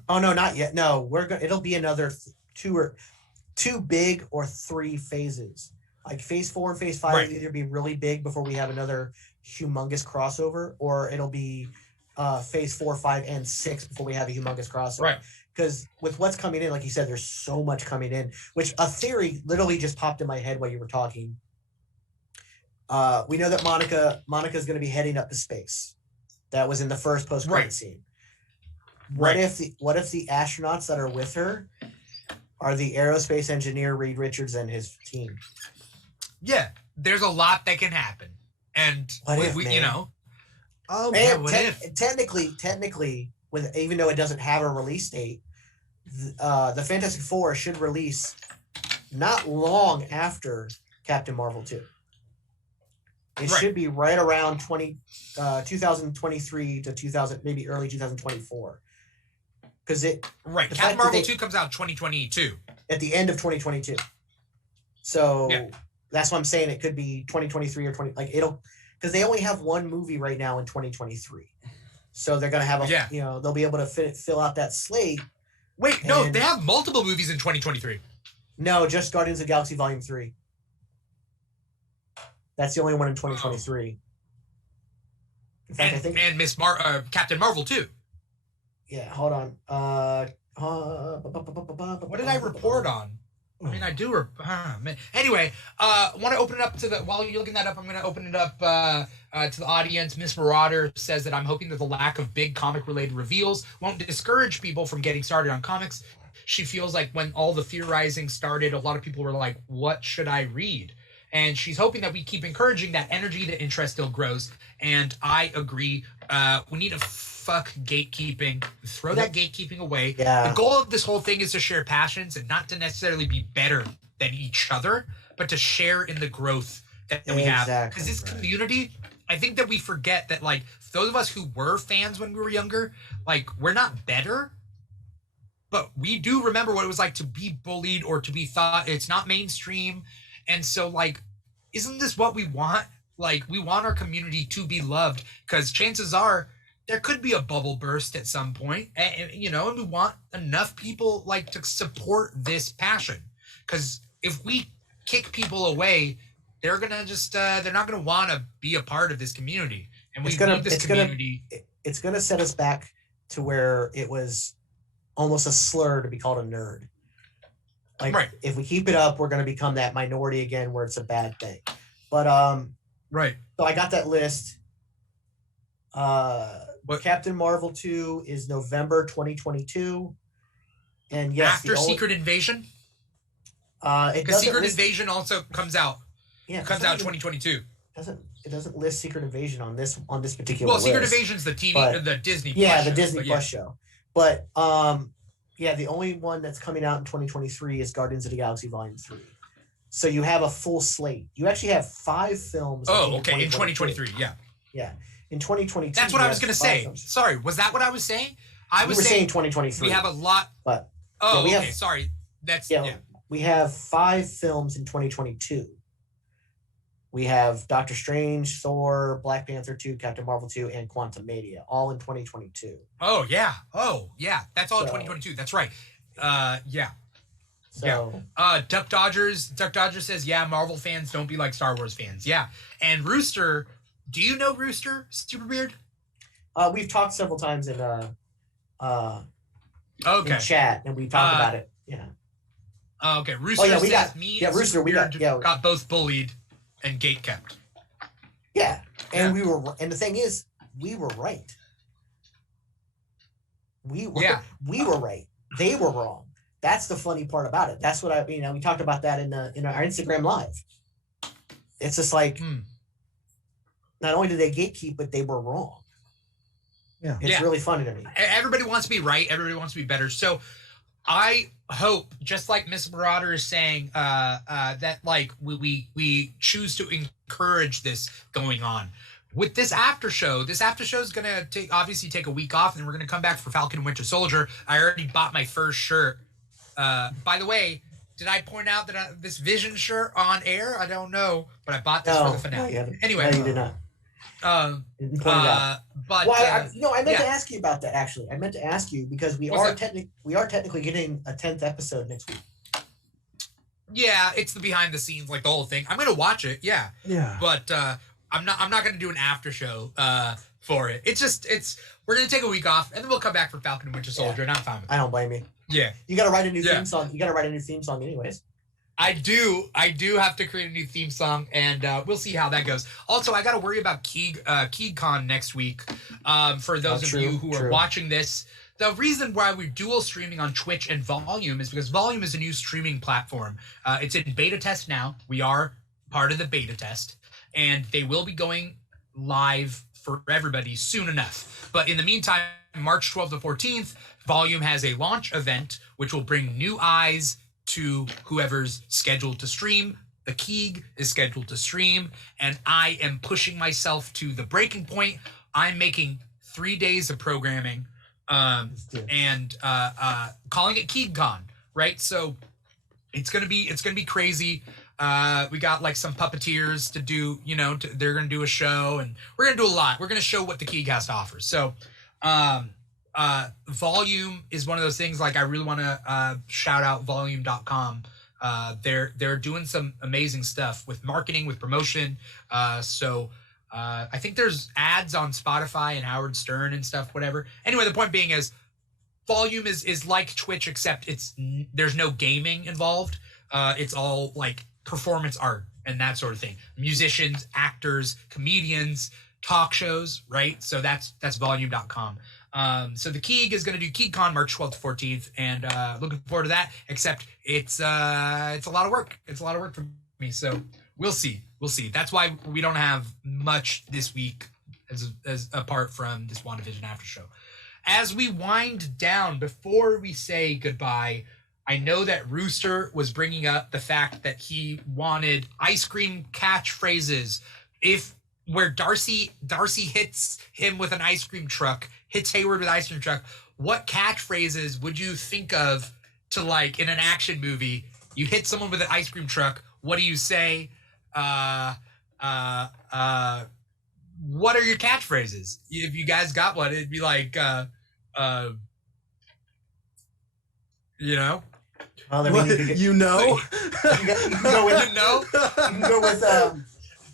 Oh no, not yet. No, it'll be another two big or 3 phases. Like phase 4 and phase 5 will either be really big before we have another humongous crossover, or it'll be phase 4, 5, and 6 before we have a humongous crossover. Right. because with what's coming in, like you said, there's so much coming in, which a theory literally just popped in my head while you were talking. We know that Monica's going to be heading up to space. That was in the first post-credit scene. What if the astronauts that are with her are the aerospace engineer Reed Richards and his team? Yeah, there's a lot that can happen, and you know, technically, with even though it doesn't have a release date, the Fantastic Four should release not long after Captain Marvel 2. It should be right around 2023 to 2000, maybe early 2024. Because Captain Marvel 2 comes out 2022. At the end of 2022. So that's what I'm saying. It could be 2023 or because they only have one movie right now in 2023. So they're gonna have they'll be able to fill out that slate. Wait, no, they have multiple movies in 2023. No, just Guardians of the Galaxy Volume 3. That's the only one in 2023. In fact, I think Captain Marvel too. Yeah, hold on. What did I report on? I mean, I do. Anyway, want to open it up to while you're looking that up, I'm going to open it up to the audience. Miss Marauder says that I'm hoping that the lack of big comic-related reveals won't discourage people from getting started on comics. She feels like when all the theorizing started, a lot of people were like, what should I read? And she's hoping that we keep encouraging that energy, the interest still grows. And I agree. We need to fuck gatekeeping. Throw that gatekeeping away. Yeah. The goal of this whole thing is to share passions and not to necessarily be better than each other, but to share in the growth that we have. Because this community, I think that we forget that, like, those of us who were fans when we were younger, like, we're not better, but we do remember what it was like to be bullied or to be thought it's not mainstream. And so, like, isn't this what we want? Like, we want our community to be loved, because chances are there could be a bubble burst at some point, and we want enough people, like, to support this passion. Because if we kick people away, they're gonna just they're not gonna want to be a part of this community, and we need this community. It's gonna set us back to where it was almost a slur to be called a nerd. Like, if we keep it up, we're going to become that minority again where it's a bad thing. But, so I got that list. Captain Marvel 2 is November 2022. And yes, after Secret Invasion? Because Secret Invasion also comes out. Yeah. Comes out 2022. It doesn't list Secret Invasion on this particular list. Well, Secret Invasion's the TV, the Disney Plus show. The Disney Plus show. But, the only one that's coming out in 2023 is Guardians of the Galaxy Volume 3. So you have a full slate. You actually have 5 films. Oh, okay. In 2023, yeah. Yeah. In 2022. That's what I was going to say. Films. Sorry, was that what I was saying? I was saying 2023. We have a lot. But sorry. That's We have 5 films in 2022. We have Doctor Strange, Thor, Black Panther 2, Captain Marvel 2, and Quantumania, all in 2022. Oh, yeah. That's all in 2022. That's right. Duck Dodgers says, Marvel fans don't be like Star Wars fans. Yeah. And Rooster, do you know Rooster, Superbeard? We've talked several times in chat, and we talked about it. Yeah. Okay. Rooster says Rooster, got both bullied and gate kept. Yeah. And the thing is, we were right. We were right. They were wrong. That's the funny part about it. That's what we talked about that in our Instagram Live. It's just like, not only did they gatekeep, but they were wrong. Yeah. It's really funny to me. Everybody wants to be right. Everybody wants to be better. So I hope, just like Miss Marauder is saying, that like we choose to encourage this going on. With this after show is going to take a week off, and we're going to come back for Falcon and Winter Soldier. I already bought my first shirt. By the way, did I point out that this Vision shirt on air? I don't know, but I bought this for the finale. Anyway, no, you did not. But I meant to ask you about that. Actually, I meant to ask you because we are technically getting a 10th episode next week. Yeah, it's the behind the scenes, like the whole thing. I'm gonna watch it. Yeah. Yeah. But I'm not gonna do an after show for it. We're gonna take a week off and then we'll come back for Falcon and Winter Soldier, and I'm fine with it. I don't blame you. Yeah. You gotta write a new theme song. You gotta write a new theme song anyways. I do have to create a new theme song, and we'll see how that goes. Also, I got to worry about KeegCon next week. For those of you who are watching this, the reason why we're dual streaming on Twitch and Volume is because Volume is a new streaming platform. It's in beta test now. We are part of the beta test, and they will be going live for everybody soon enough. But in the meantime, March 12th to 14th, Volume has a launch event, which will bring new eyes to whoever's scheduled to stream. The Keeg is scheduled to stream, and I am pushing myself to the breaking point. I'm making 3 days of programming and calling it KeegCon, right? So it's gonna be crazy. We got like some puppeteers to do, they're gonna do a show, and we're gonna do a lot. We're gonna show what the Keeg has to offer. So Volume is one of those things. Like, I really want to shout out volume.com. They're doing some amazing stuff with marketing, with promotion. So I think there's ads on Spotify and Howard Stern and stuff, whatever. Anyway, the point being is Volume is like Twitch, except there's no gaming involved. It's all like performance art and that sort of thing. Musicians, actors, comedians, talk shows, right? So that's volume.com. So the Keeg is going to do KeegCon March 12th to 14th, and looking forward to that, except it's a lot of work. It's a lot of work for me, so we'll see. That's why we don't have much this week as apart from this WandaVision Aftershow. As we wind down, before we say goodbye, I know that Rooster was bringing up the fact that he wanted ice cream catchphrases. Where Darcy hits him with an ice cream truck, hits Hayward with an ice cream truck, what catchphrases would you think of to, like, in an action movie? You hit someone with an ice cream truck, what do you say? What are your catchphrases? If you guys got one, it'd be like, Well, then what, we need to get, you know?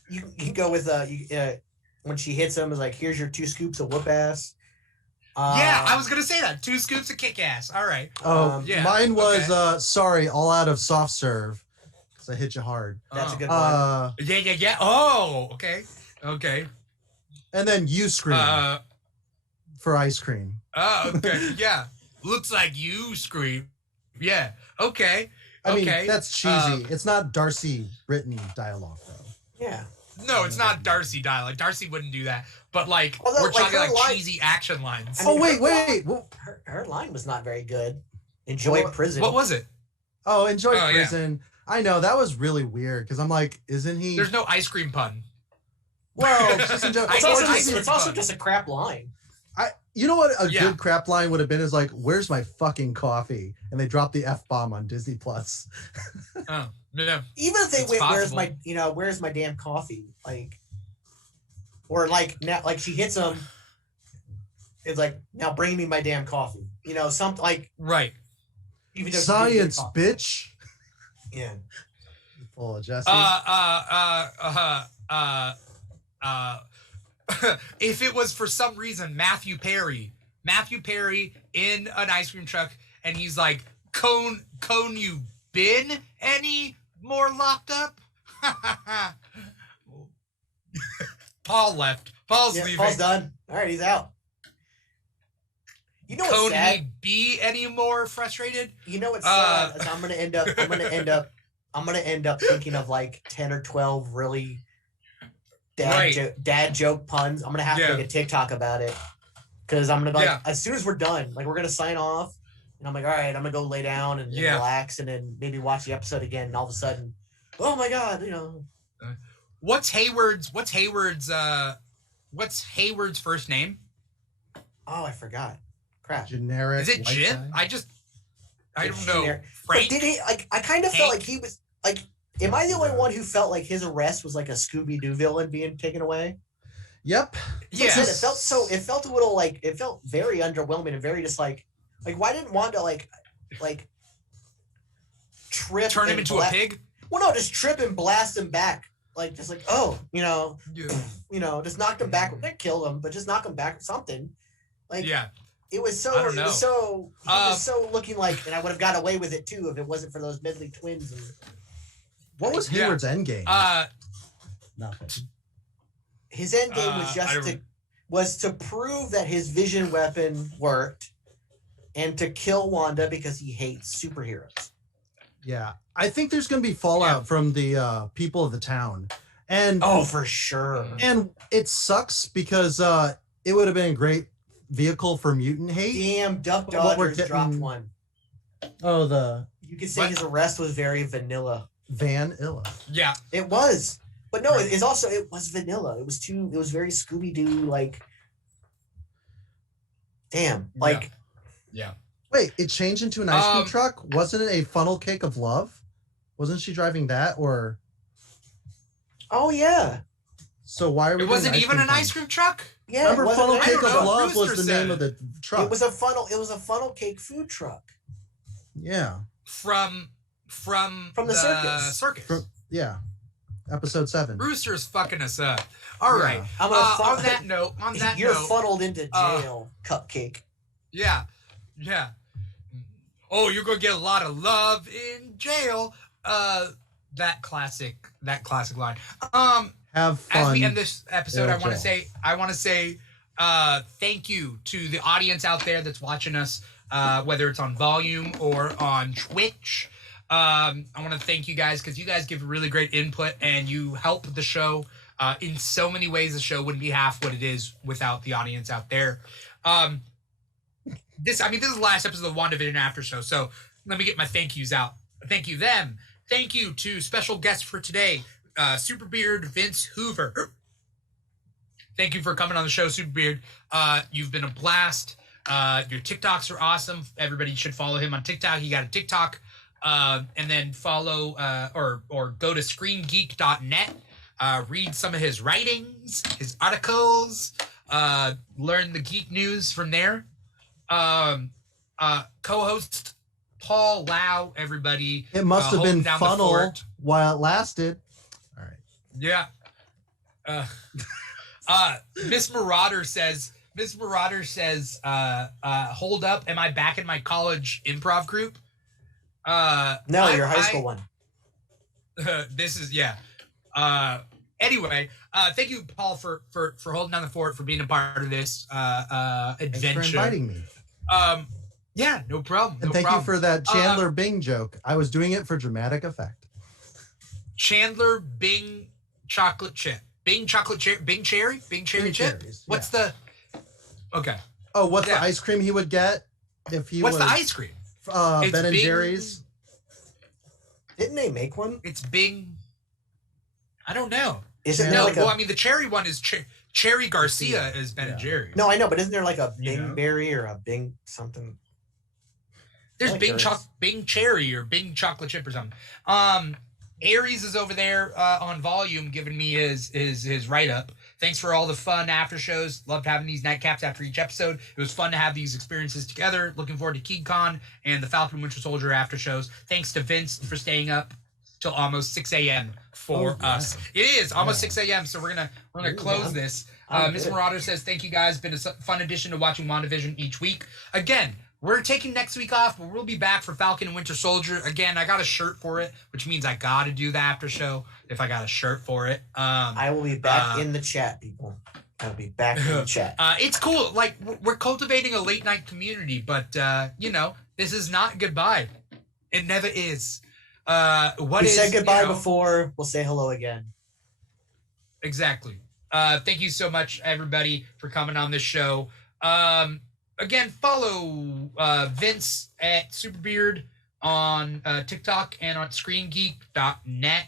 you can go with when she hits him, is like, here's your 2 scoops of whoop ass. Yeah, I was gonna say that. 2 scoops of kick ass. All right. Yeah. Mine was sorry, all out of soft serve, because I hit you hard. That's a good one. Yeah. Oh, okay. And then you scream for ice cream. Oh, okay. Yeah. Looks like you scream. Yeah. Okay. I mean, that's cheesy. It's not Darcy Brittany dialogue, though. Yeah. No, it's not Darcy dialogue. Darcy wouldn't do that. But, like, although, we're talking like line, cheesy action lines. I mean, wait. Her line was not very good. Enjoy prison. What was it? Oh, enjoy prison. Yeah. I know, that was really weird, because I'm like, isn't he... There's no ice cream pun. Well, it's also just a crap line. You know what a good crap line would have been is like, where's my fucking coffee? And they dropped the F-bomb on Disney Plus. Oh, yeah. Even if they went, where's my damn coffee? Like, or like, now, like she hits him. It's like, now bring me my damn coffee. Something like. Right. Even science, bitch. Yeah. Full of Jesse. If it was for some reason Matthew Perry in an ice cream truck, and he's like, Cone, you been any more locked up? Paul left. Paul's leaving. Paul's done. All right, he's out. You know what's sad? Can he be any more frustrated? You know what's sad? I'm gonna end up thinking of like 10 or 12 really dad joke puns. I'm gonna have to make a TikTok about it, because I'm gonna be like, as soon as we're done, like, we're gonna sign off, and I'm like, all right, I'm gonna go lay down and relax, and then maybe watch the episode again, and all of a sudden, oh my god, What's Hayward's first name? Oh, I forgot. Crap. Generic. Is it Jim? I don't know. Generic. Frank? But did he, like, I kind of felt like he was like, am I the only one who felt like his arrest was like a Scooby-Doo villain being taken away? Yep. Yes. It felt a little like, it felt very underwhelming and very just like why didn't Wanda like trip, turn him into a pig? Well, no, just trip and blast him back just like, oh, just knocked him back. They killed him, but just knock him back or something. Like, it was so, he was so looking like, and I would have got away with it too if it wasn't for those Midley twins. And, what was Hayward's end game? Nothing. His end game was just to prove that his vision weapon worked and to kill Wanda because he hates superheroes. Yeah. I think there's going to be fallout from the people of the town. And for sure. And it sucks because it would have been a great vehicle for mutant hate. Damn, Duck Dodgers dropped one. Oh, you could say his arrest was very vanilla. Vanilla. Yeah. It was. But no, it was vanilla. It was very Scooby-Doo, like, damn. Like, yeah. Wait, it changed into an ice cream truck? Wasn't it a funnel cake of love? Wasn't she driving that, or? Oh, yeah. So why are we? It wasn't even an ice cream truck? Yeah. Remember, funnel cake of love was the name of the truck. It was a funnel cake food truck. Yeah. From the circus. Yeah. Episode 7. Brewster's fucking us up. All right. On that note, you're funneled into jail, Cupcake. Yeah. Oh, you're gonna get a lot of love in jail. That classic line. Have fun. As we end this episode, I want to say thank you to the audience out there that's watching us, whether it's on Volume or on Twitch. I want to thank you guys because you guys give really great input and you help the show in so many ways. The show wouldn't be half what it is without the audience out there. This is the last episode of the WandaVision Aftershow, so let me get my thank yous out. Thank you them. Thank you to special guests for today, Superbeard, Vince, Hoover. Thank you for coming on the show, Superbeard. You've been a blast. Your TikToks are awesome. Everybody should follow him on TikTok. He got a TikTok. And then follow or go to ScreenGeek.net, read some of his writings, his articles, learn the geek news from there. Co-host Paul Lao, everybody. It must have been funnel while it lasted. All right. Yeah. Miss Marauder says, hold up, am I back in my college improv group? No, your high school one. This is anyway, thank you, Paul, for holding down the fort, for being a part of this adventure. Thanks for inviting me. Yeah, no problem. And thank you for that Chandler Bing joke. I was doing it for dramatic effect. Chandler Bing chocolate chip. Bing chocolate chip. Bing cherry chip. Cherries, What's the? Okay. Oh, what's the ice cream he would get if he? What's the ice cream? Ben and Jerry's. Didn't they make one? It's Bing. I don't know. Is it the cherry one is Cherry Garcia is Ben and Jerry's. No, I know, but isn't there like a Bing berry or a Bing something? There's Bing cherry or Bing chocolate chip or something. Aries is over there on Volume giving me his write up. Thanks for all the fun after shows. Loved having these nightcaps after each episode. It was fun to have these experiences together. Looking forward to KeyCon and the Falcon Winter Soldier after shows. Thanks to Vince for staying up till almost 6 a.m. for us. It is almost 6 a.m. So we're gonna close this. Miss Marauder says, thank you guys. Been a fun addition to watching WandaVision each week. Again, we're taking next week off, but we'll be back for Falcon and Winter Soldier. Again, I got a shirt for it, which means I got to do the after show if I got a shirt for it. I will be back in the chat, people. I'll be back in the chat. It's cool. Like, we're cultivating a late night community, but, this is not goodbye. It never is. We said goodbye before. We'll say hello again. Exactly. Thank you so much, everybody, for coming on this show. Again, follow Vince at Superbeard on TikTok and on ScreenGeek.net.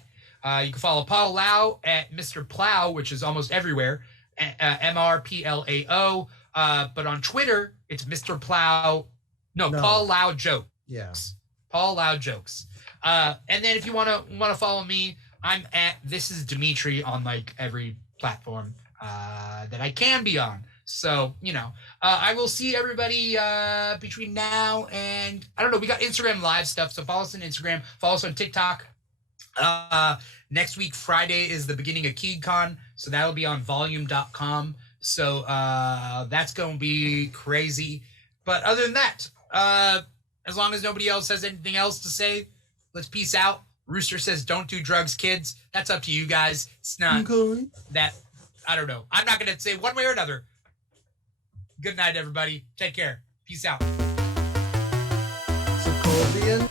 You can follow Paul Lao at Mr. Plow, which is almost everywhere, MRPLAO. But on Twitter, it's Mr. Plow. No, Paul Lao Jokes. Yeah. Paul Lao Jokes. And then if you want to follow me, I'm at This Is Dimithri on like every platform that I can be on. So, I will see everybody between now and, I don't know, we got Instagram live stuff. So follow us on Instagram, follow us on TikTok. Next week, Friday, is the beginning of KeyCon, so that'll be on volume.com. So that's going to be crazy. But other than that, as long as nobody else has anything else to say, let's peace out. Rooster says, don't do drugs, kids. That's up to you guys. It's not that, I don't know. I'm not going to say one way or another. Good night, everybody. Take care. Peace out. So, Colombian.